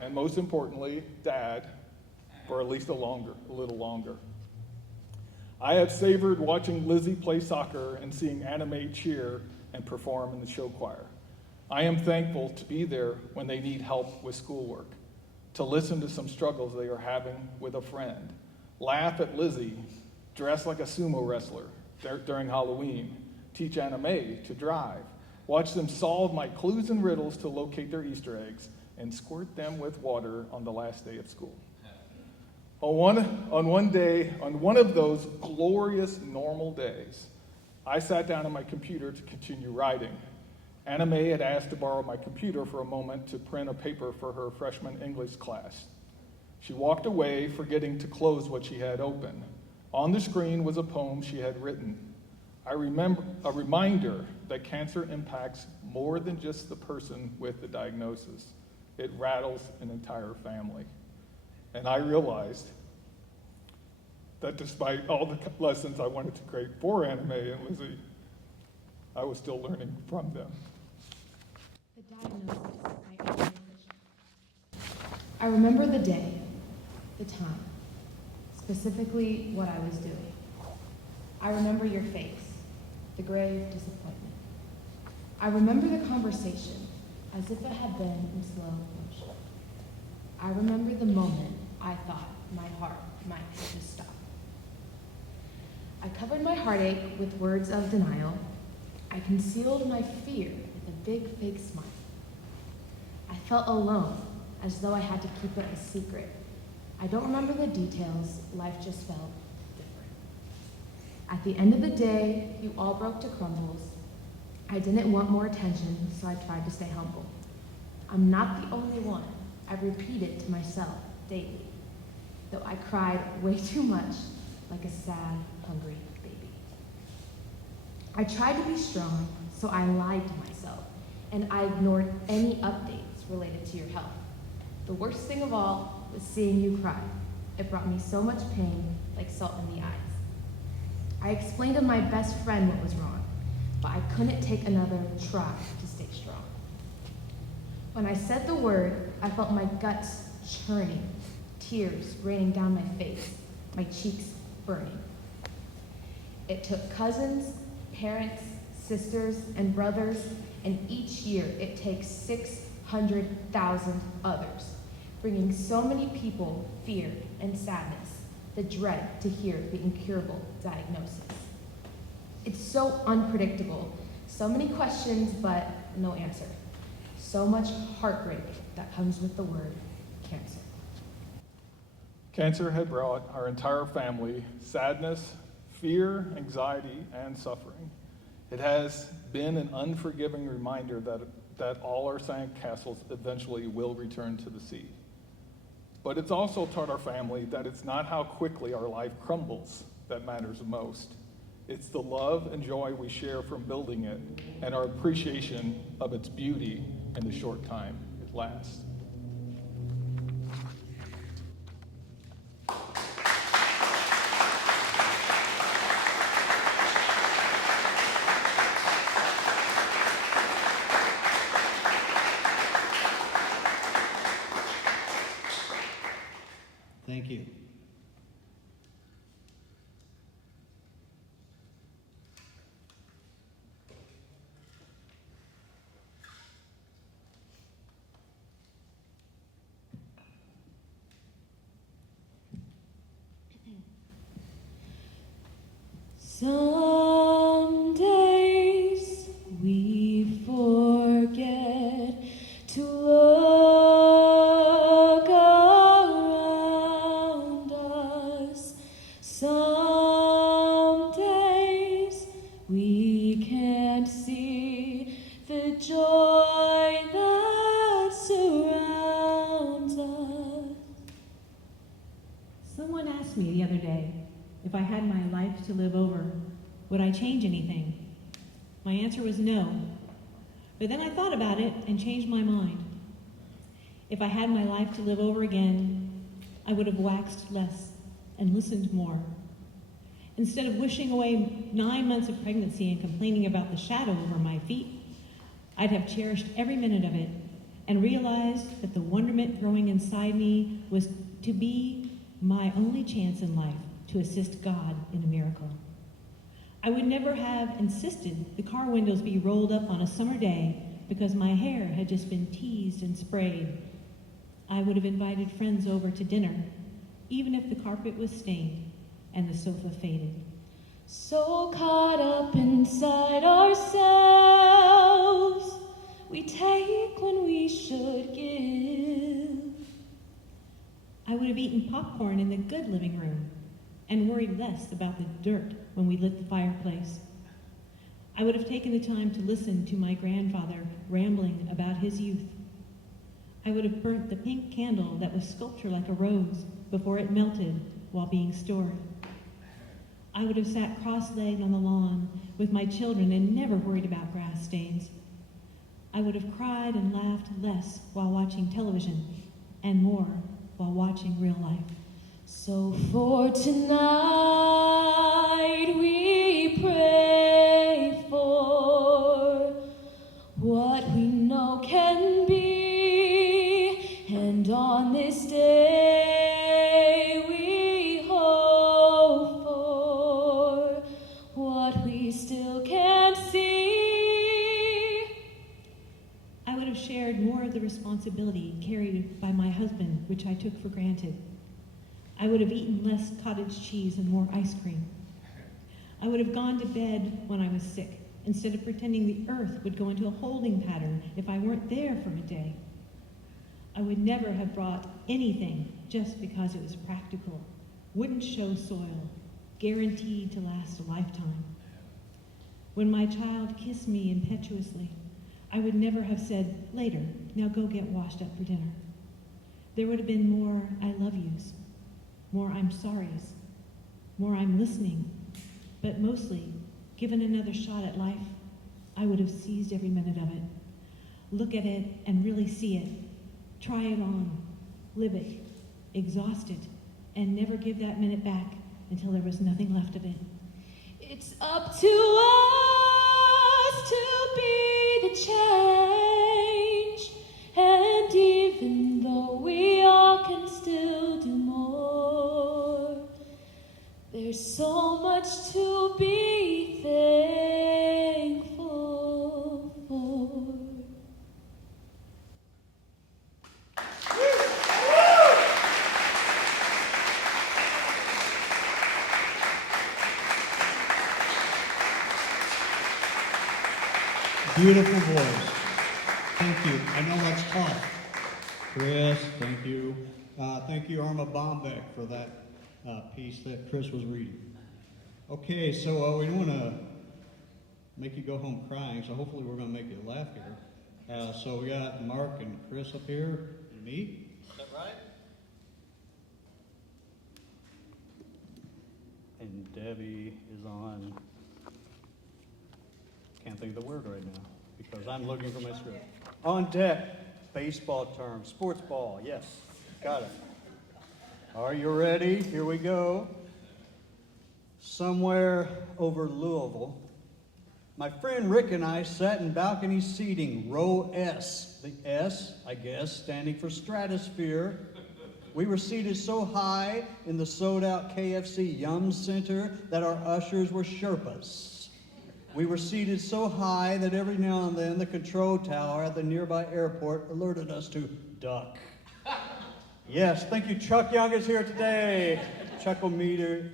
and most importantly, dad, for at least a little longer. I have savored watching Lizzie play soccer and seeing Anna Mae cheer and perform in the show choir. I am thankful to be there when they need help with schoolwork, to listen to some struggles they are having with a friend, laugh at Lizzie, dress like a sumo wrestler during Halloween, teach Anna Mae to drive, watch them solve my clues and riddles to locate their Easter eggs, and squirt them with water on the last day of school. On one of those glorious normal days, I sat down on my computer to continue writing. Anna Mae had asked to borrow my computer for a moment to print a paper for her freshman English class. She walked away, forgetting to close what she had open. On the screen was a poem she had written. A reminder that cancer impacts more than just the person with the diagnosis. It rattles an entire family. And I realized that despite all the lessons I wanted to create for Anna Mae and Lizzie, I was still learning from them. The diagnosis by Fischer. I remember the day, the time, specifically what I was doing. I remember your face, the grave disappointment. I remember the conversation as if it had been in slow motion. I remember the moment I thought my heart might just stop. I covered my heartache with words of denial. I concealed my fear with a big fake smile. I felt alone, as though I had to keep it a secret. I don't remember the details, life just felt different. At the end of the day, you all broke to crumbles. I didn't want more attention, so I tried to stay humble. I'm not the only one. I repeated to myself daily, though I cried way too much, like a sad, hungry baby. I tried to be strong, so I lied to myself, and I ignored any updates related to your health. The worst thing of all was seeing you cry. It brought me so much pain, like salt in the eyes. I explained to my best friend what was wrong, but I couldn't take another try to stay strong. When I said the word, I felt my guts churning, tears raining down my face, my cheeks burning. It took cousins, parents, sisters, and brothers, and each year it takes 600,000 others, bringing so many people fear and sadness, the dread to hear the incurable diagnosis. It's so unpredictable, so many questions, but no answer. So much heartbreak that comes with the word cancer. Cancer had brought our entire family sadness, fear, anxiety, and suffering. It has been an unforgiving reminder that all our sand castles eventually will return to the sea. But it's also taught our family that it's not how quickly our life crumbles that matters most. It's the love and joy we share from building it and our appreciation of its beauty in the short time it lasts. Thank you. Some days we forget to look around us. Some days we can't see the joy that surrounds us. Someone asked me the other day, if I had my life to live over, would I change anything? My answer was no. But then I thought about it and changed my mind. If I had my life to live over again, I would have waxed less and listened more. Instead of wishing away 9 months of pregnancy and complaining about the shadow over my feet, I'd have cherished every minute of it and realized that the wonderment growing inside me was to be my only chance in life to assist God in a miracle. I would never have insisted the car windows be rolled up on a summer day because my hair had just been teased and sprayed. I would have invited friends over to dinner, even if the carpet was stained and the sofa faded. So caught up inside ourselves, we take when we should give. I would have eaten popcorn in the good living room and worried less about the dirt when we lit the fireplace. I would have taken the time to listen to my grandfather rambling about his youth. I would have burnt the pink candle that was sculptured like a rose before it melted while being stored. I would have sat cross-legged on the lawn with my children and never worried about grass stains. I would have cried and laughed less while watching television and more while watching real life. So for tonight we pray for what we know can be, and on this day we hope shared more of the responsibility carried by my husband, which I took for granted. I would have eaten less cottage cheese and more ice cream. I would have gone to bed when I was sick, instead of pretending the earth would go into a holding pattern if I weren't there for a day. I would never have brought anything just because it was practical, wouldn't show soil, guaranteed to last a lifetime. When my child kissed me impetuously, I would never have said, later, now go get washed up for dinner. There would have been more I love yous, more I'm sorries, more I'm listening, but mostly, given another shot at life, I would have seized every minute of it. Look at it and really see it. Try it on, live it, exhaust it, and never give that minute back until there was nothing left of it. It's up to us to be the change, and even though we all can still do more, there's so much to be thankful for. Beautiful voice. Thank you. I know that's tough. Kris, thank you. Thank you, Arma Bombeck, for that piece that Kris was reading. Okay, so we don't want to make you go home crying, so hopefully we're going to make you laugh here. So we got Marc and Kris up here, and me. Is that right? And Debbie is on, can't think of the word right now, because I'm looking for my script. On deck, baseball term, sports ball, yes, got it. Are you ready? Here we go. Somewhere over Louisville, my friend Rick and I sat in balcony seating, row S. The S, I guess, standing for stratosphere. We were seated so high in the sold-out KFC Yum Center that our ushers were Sherpas. We were seated so high that every now and then the control tower at the nearby airport alerted us to duck. Yes, thank you. Chuck Young is here today. Chuckle-meter.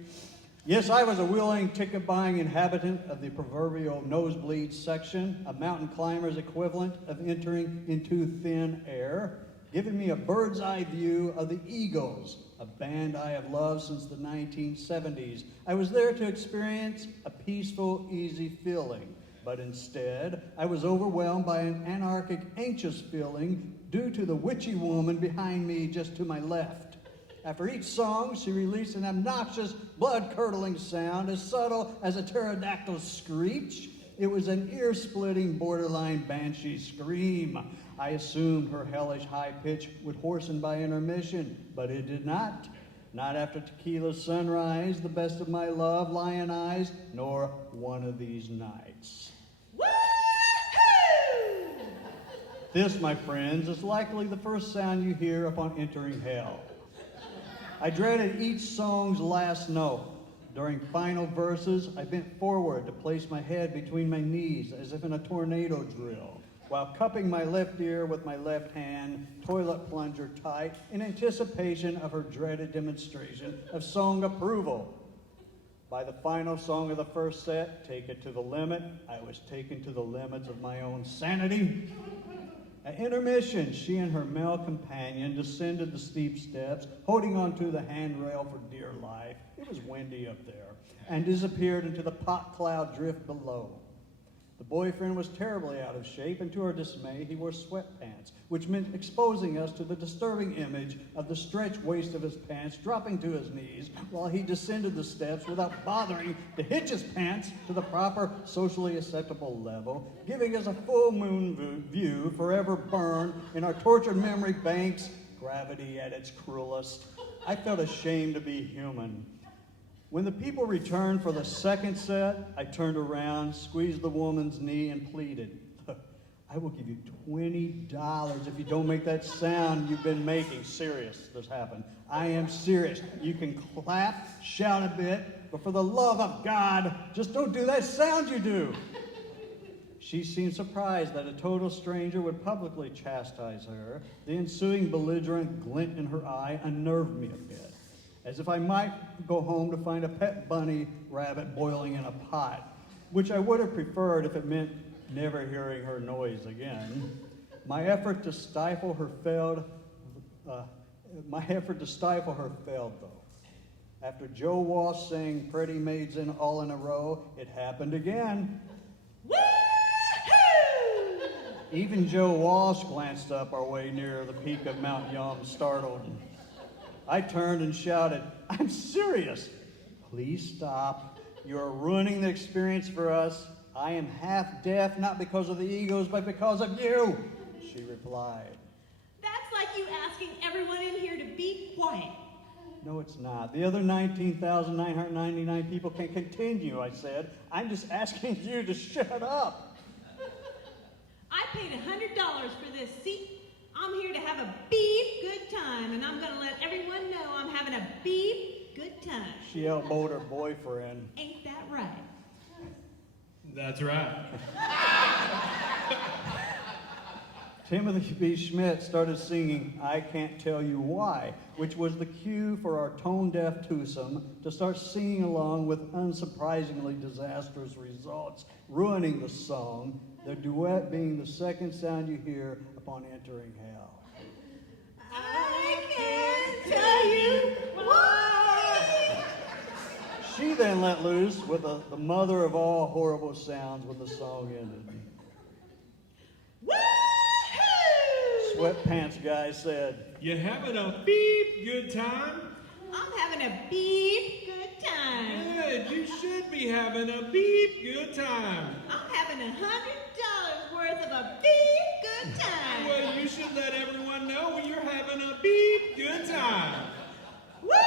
Yes, I was a willing ticket-buying inhabitant of the proverbial nosebleed section, a mountain climber's equivalent of entering into thin air, giving me a bird's eye view of the Eagles, a band I have loved since the 1970s. I was there to experience a peaceful, easy feeling, but instead, I was overwhelmed by an anarchic, anxious feeling due to the witchy woman behind me just to my left. After each song, she released an obnoxious, blood-curdling sound as subtle as a pterodactyl screech. It was an ear-splitting, borderline banshee scream. I assumed her hellish high pitch would hoarsen by intermission, but it did not. Not after Tequila Sunrise, The Best of My Love, Lion Eyes, nor One of These Nights. Woo-hoo! This, my friends, is likely the first sound you hear upon entering hell. I dreaded each song's last note. During final verses, I bent forward to place my head between my knees as if in a tornado drill, while cupping my left ear with my left hand, toilet plunger tight, in anticipation of her dreaded demonstration of song approval. By the final song of the first set, Take It to the Limit, I was taken to the limits of my own sanity. At intermission, she and her male companion descended the steep steps, holding onto the handrail for dear life. It was windy up there, and disappeared into the pot cloud drift below. The boyfriend was terribly out of shape, and to our dismay, he wore sweatpants, which meant exposing us to the disturbing image of the stretched waist of his pants dropping to his knees while he descended the steps without bothering to hitch his pants to the proper socially acceptable level, giving us a full moon view forever burned in our tortured memory banks, gravity at its cruelest. I felt ashamed to be human. When the people returned for the second set, I turned around, squeezed the woman's knee, and pleaded, I will give you $20 if you don't make that sound you've been making. Serious, this happened. I am serious. You can clap, shout a bit, but for the love of God, just don't do that sound you do. She seemed surprised that a total stranger would publicly chastise her. The ensuing belligerent glint in her eye unnerved me a bit, as if I might go home to find a pet bunny rabbit boiling in a pot, which I would have preferred if it meant never hearing her noise again. My effort to stifle her failed, though. After Joe Walsh sang Pretty Maids in All in a Row, it happened again. Woo-hoo! Even Joe Walsh glanced up our way near the peak of Mount Yum, startled. I turned and shouted, "I'm serious. Please stop. You're ruining the experience for us. I am half deaf, not because of the Eagles, but because of you," she replied. That's like you asking everyone in here to be quiet. No, it's not. The other 19,999 people can continue, I said. I'm just asking you to shut up. I paid $100 for this seat. I'm here to have a beep good time, and I'm going to let everyone know I'm having a beep good time. She elbowed her boyfriend. Ain't that right? That's right. Timothy B. Schmidt started singing I Can't Tell You Why, which was the cue for our tone-deaf twosome to start singing along with unsurprisingly disastrous results, ruining the song, the duet being the second sound you hear upon entering hell. I can't tell you why. She then let loose with the mother of all horrible sounds when the song ended. Sweatpants guy said, You having a beep good time? I'm having a beep good time. Good, you should be having a beep good time. I'm having $100 worth of a beep good time. Well, you should let everyone know when you're having a beep good time. Woo-hoo!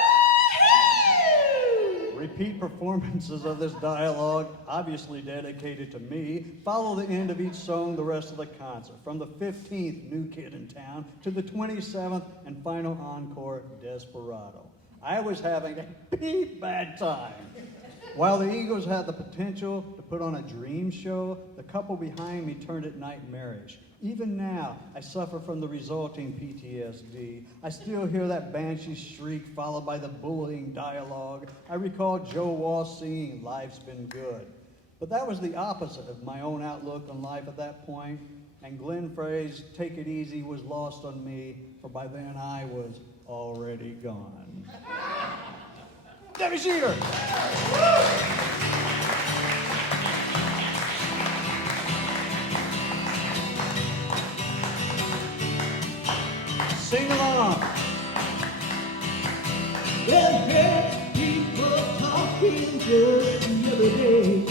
repeat performances of this dialogue, obviously dedicated to me, follow the end of each song the rest of the concert, from the 15th New Kid in Town to the 27th and final encore, Desperado. I was having a beep bad time. While the Eagles had the potential to put on a dream show, the couple behind me turned it nightmarish. Even now, I suffer from the resulting PTSD. I still hear that banshee shriek followed by the bullying dialogue. I recall Joe Walsh singing, "Life's Been Good." But that was the opposite of my own outlook on life at that point, and Glenn Frey's "Take It Easy" was lost on me, for by then I was already gone. Debbie Sheeter! Sing along. Well, heard people talking just the other day,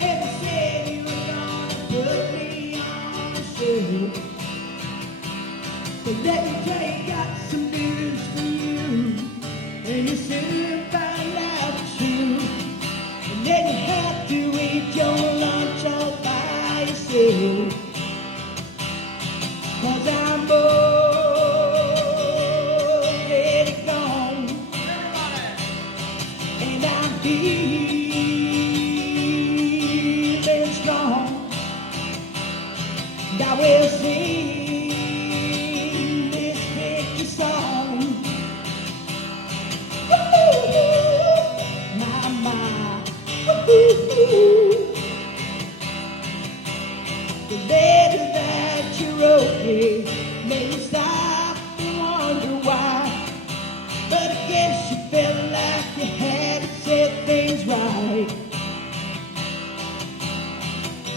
and they said you were gonna put me on the show. So let me tell you, got some news for you, and you soon find out the truth. And then you have to eat your lunch all by yourself. 'Cause I'm already gone, and I'm feeling strong. And I will sing this victory song. Woo-hoo, my, woo-hoo. The letter that you wrote me made me stop and wonder why. But I guess you felt like you had said things right.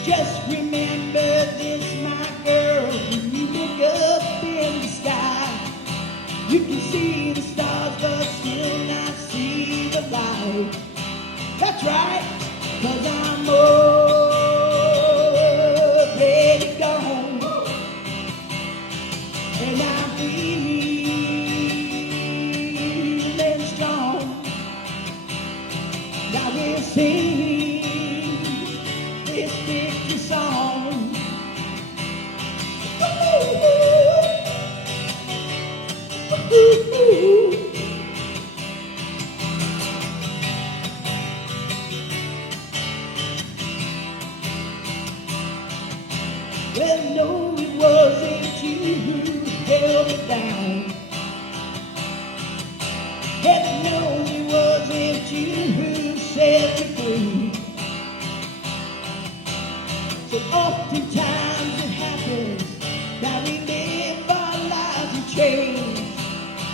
Just remember this, my girl, when you look up in the sky, you can see the stars but still not see the light. That's right, 'cause I'm already gone, and I'm feeling strong. Now we'll sing this victory song. Woo-hoo. Well, no, it wasn't you who held me down. Heaven knows it wasn't you who set me free. So oftentimes it happens that we live our lives in chains,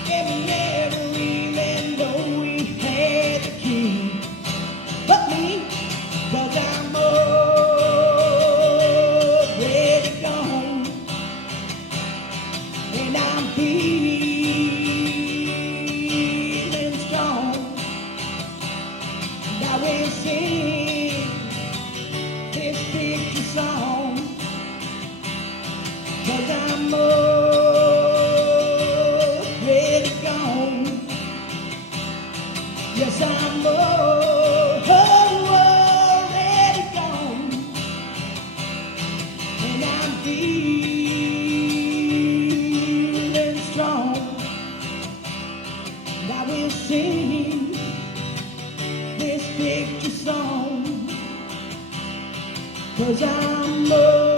and we never even know we had the key. But me, 'cause I'm already gone, and I'm feeling strong, and I will sing this victory song, 'cause I'm already gone. Yes, I'm already gone, and I'm feeling strong, and I will sing this victory song, 'cause I'm already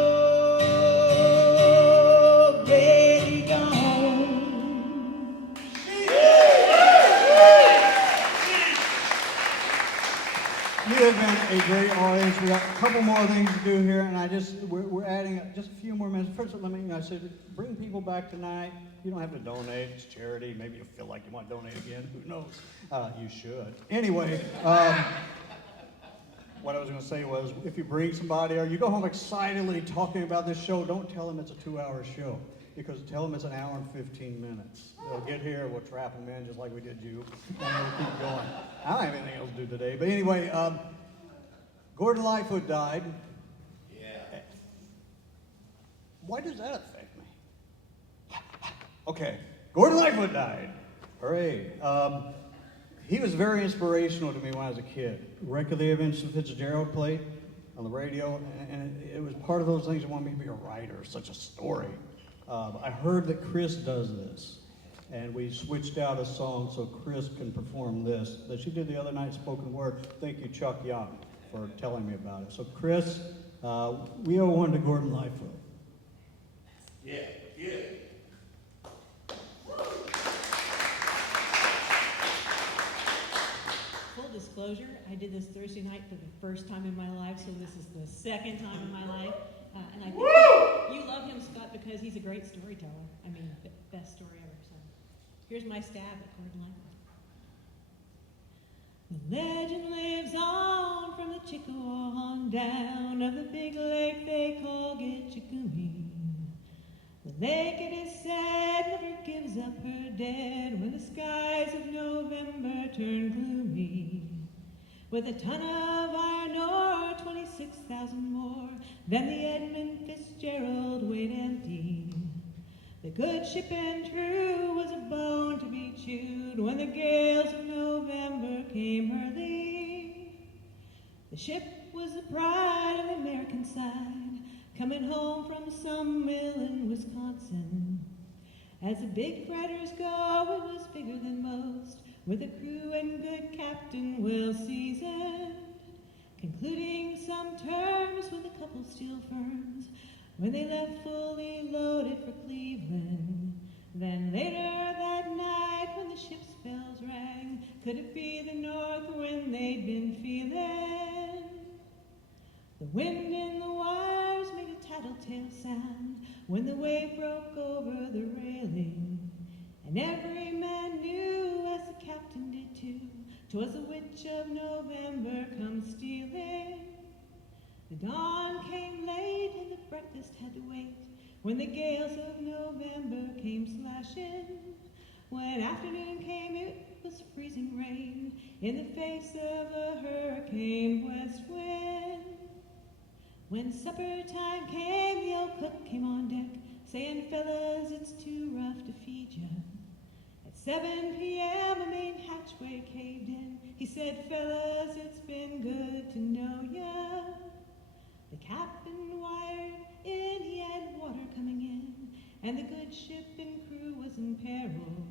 gone. You have been a great audience. We got a couple more things to do here, and we're adding just a few more minutes. First, let me, I said, bring people back tonight. You don't have to donate. It's charity. Maybe you'll feel like you want to donate again. Who knows? You should. Anyway, what I was going to say was, if you bring somebody or you go home excitedly talking about this show, don't tell them it's a 2-hour show, because tell them it's an hour and 15 minutes. They'll get here, we'll trap them in just like we did you, and we'll keep going. I don't have anything else to do today, but anyway, Gordon Lightfoot died. Yeah. Why does that affect me? Okay, Gordon Lightfoot died. Hooray. He was very inspirational to me when I was a kid. Record the events Fitzgerald played on the radio, and it was part of those things that wanted me to be a writer, such a story. I heard that Kris does this, and we switched out a song so Kris can perform this that she did the other night, spoken word. Thank you, Chuck Young, for telling me about it. So Kris, we owe one to Gordon Lightfoot. Yeah. Full disclosure, I did this Thursday night for the first time in my life, so this is the second time in my life. And I think you love him, Scott, because he's a great storyteller. I mean, best story ever. So here's my stab at Gordon Lightfoot. The legend lives on from the Chickasaw on down of the big lake they call Gitchigumi. The lake, it is said, never gives up her dead when the skies of November turn gloomy. With a ton of iron ore, 26,000 more than the Edmund Fitzgerald weighed empty. The good ship and true was a bone to be chewed when the gales of November came hurling. The ship was the pride of the American side, coming home from some mill in Wisconsin. As the big freighters go, it was bigger than most, with a crew and good captain well seasoned, concluding some terms with a couple steel firms when they left fully loaded for Cleveland. Then later that night when the ship's bells rang, could it be the north wind they'd been feeling? The wind in the wires made a tattletale sound when the wave broke over the railing, and every man knew, as the captain did too, 'twas the witch of November come stealing. The dawn came late and the breakfast had to wait when the gales of November came slashing. When afternoon came, it was freezing rain in the face of a hurricane west wind. When supper time came, the old cook came on deck, saying, "Fellas, it's too rough to feed ya." At 7 p.m. a main hatchway caved in. He said, "Fellas, it's been good to know ya." The captain wired in, he had water coming in, and the good ship and crew was in peril.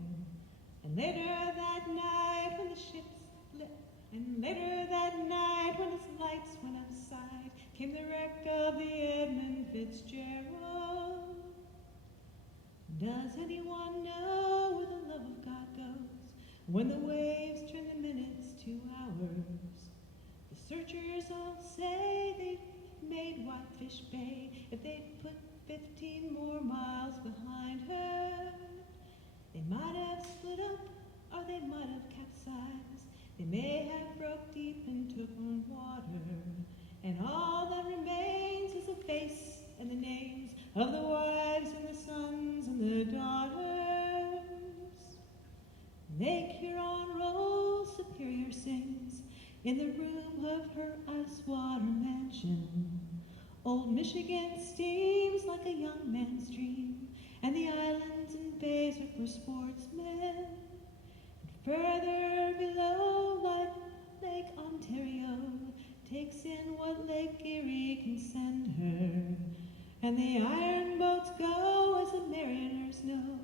And later that night when the ship's lit, and later that night when its lights went outside, came the wreck of the Edmund Fitzgerald. When the waves turn the minutes to hours, the searchers all say they've made Whitefish Bay. If they put 15 more miles behind her, they might have split up or they might have capsized. They may have broke deep and took on water, and all that remains is a face and the names of the wives and the sons and the daughters. Lake Huron rolls, Superior sings in the room of her ice water mansion. Old Michigan steams like a young man's dream, and the islands and bays are for sportsmen. And further below, like Lake Ontario, takes in what Lake Erie can send her. And the iron boats go, as the mariners know,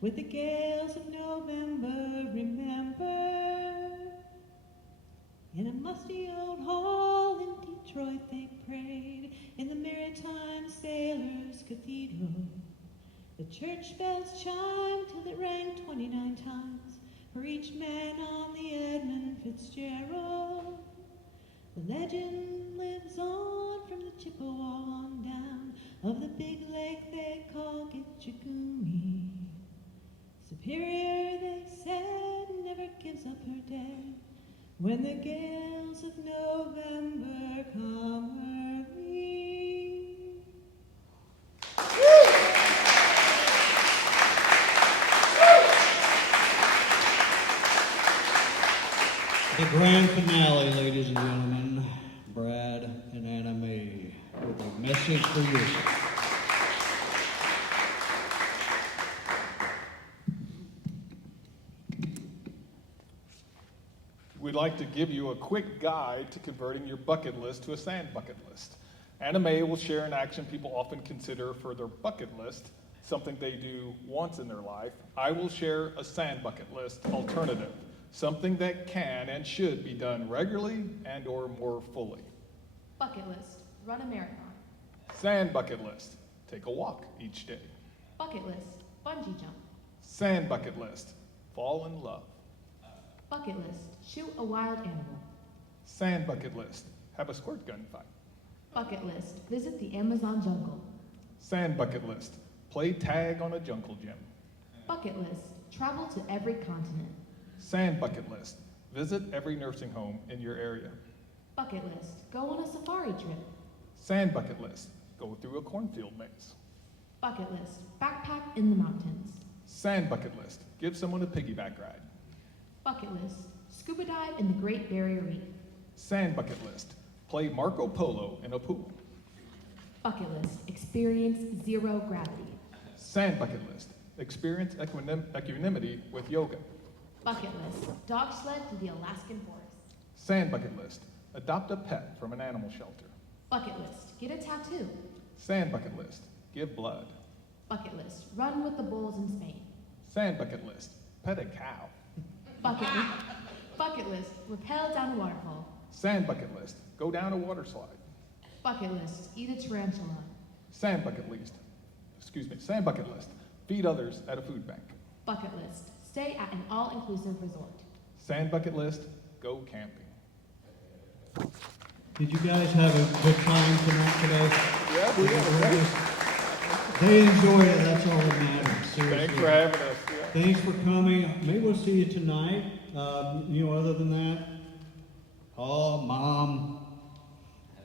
with the gales of November, remember. In a musty old hall in Detroit they prayed, in the Maritime Sailors' Cathedral. The church bells chimed till it rang 29 times for each man on the Edmund Fitzgerald. The legend lives on from the Chippewa on down of the big lake they call Gitchagumi. Superior, they said, never gives up her dead when the gales of November come early. The grand finale, ladies and gentlemen, Brad and Anna Mae with a message for you. We'd like to give you a quick guide to converting your bucket list to a sand bucket list. Anna Mae will share an action people often consider for their bucket list, something they do once in their life. I will share a sand bucket list alternative, something that can and should be done regularly and or more fully. Bucket list, run a marathon. Sand bucket list, take a walk each day. Bucket list, bungee jump. Sand bucket list, fall in love. Bucket list, shoot a wild animal. Sand bucket list, have a squirt gun fight. Bucket list, visit the Amazon jungle. Sand bucket list, play tag on a jungle gym. Bucket list, travel to every continent. Sand bucket list, visit every nursing home in your area. Bucket list, go on a safari trip. Sand bucket list, go through a cornfield maze. Bucket list, backpack in the mountains. Sand bucket list, give someone a piggyback ride. Bucket list, scuba dive in the Great Barrier Reef. Sand bucket list, play Marco Polo in a pool. Bucket list, experience zero gravity. Sand bucket list, experience equanimity with yoga. Bucket list, dog sled through the Alaskan forest. Sand bucket list, adopt a pet from an animal shelter. Bucket list, get a tattoo. Sand bucket list, give blood. Bucket list, run with the bulls in Spain. Sand bucket list, pet a cow. Bucket list, rappel down a waterfall. Sand bucket list, go down a water slide. Bucket list, eat a tarantula. Sand bucket list, feed others at a food bank. Bucket list, stay at an all-inclusive resort. Sand bucket list, go camping. Did you guys have a good time tonight today? Yeah, we did. They enjoyed it, that's all that matters. Seriously. Thanks for having us. Yeah. Thanks for coming. Maybe we'll see you tonight. Other than that, oh, Mom,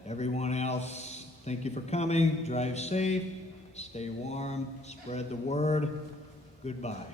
everyone else, thank you for coming. Drive safe, stay warm, spread the word. Goodbye.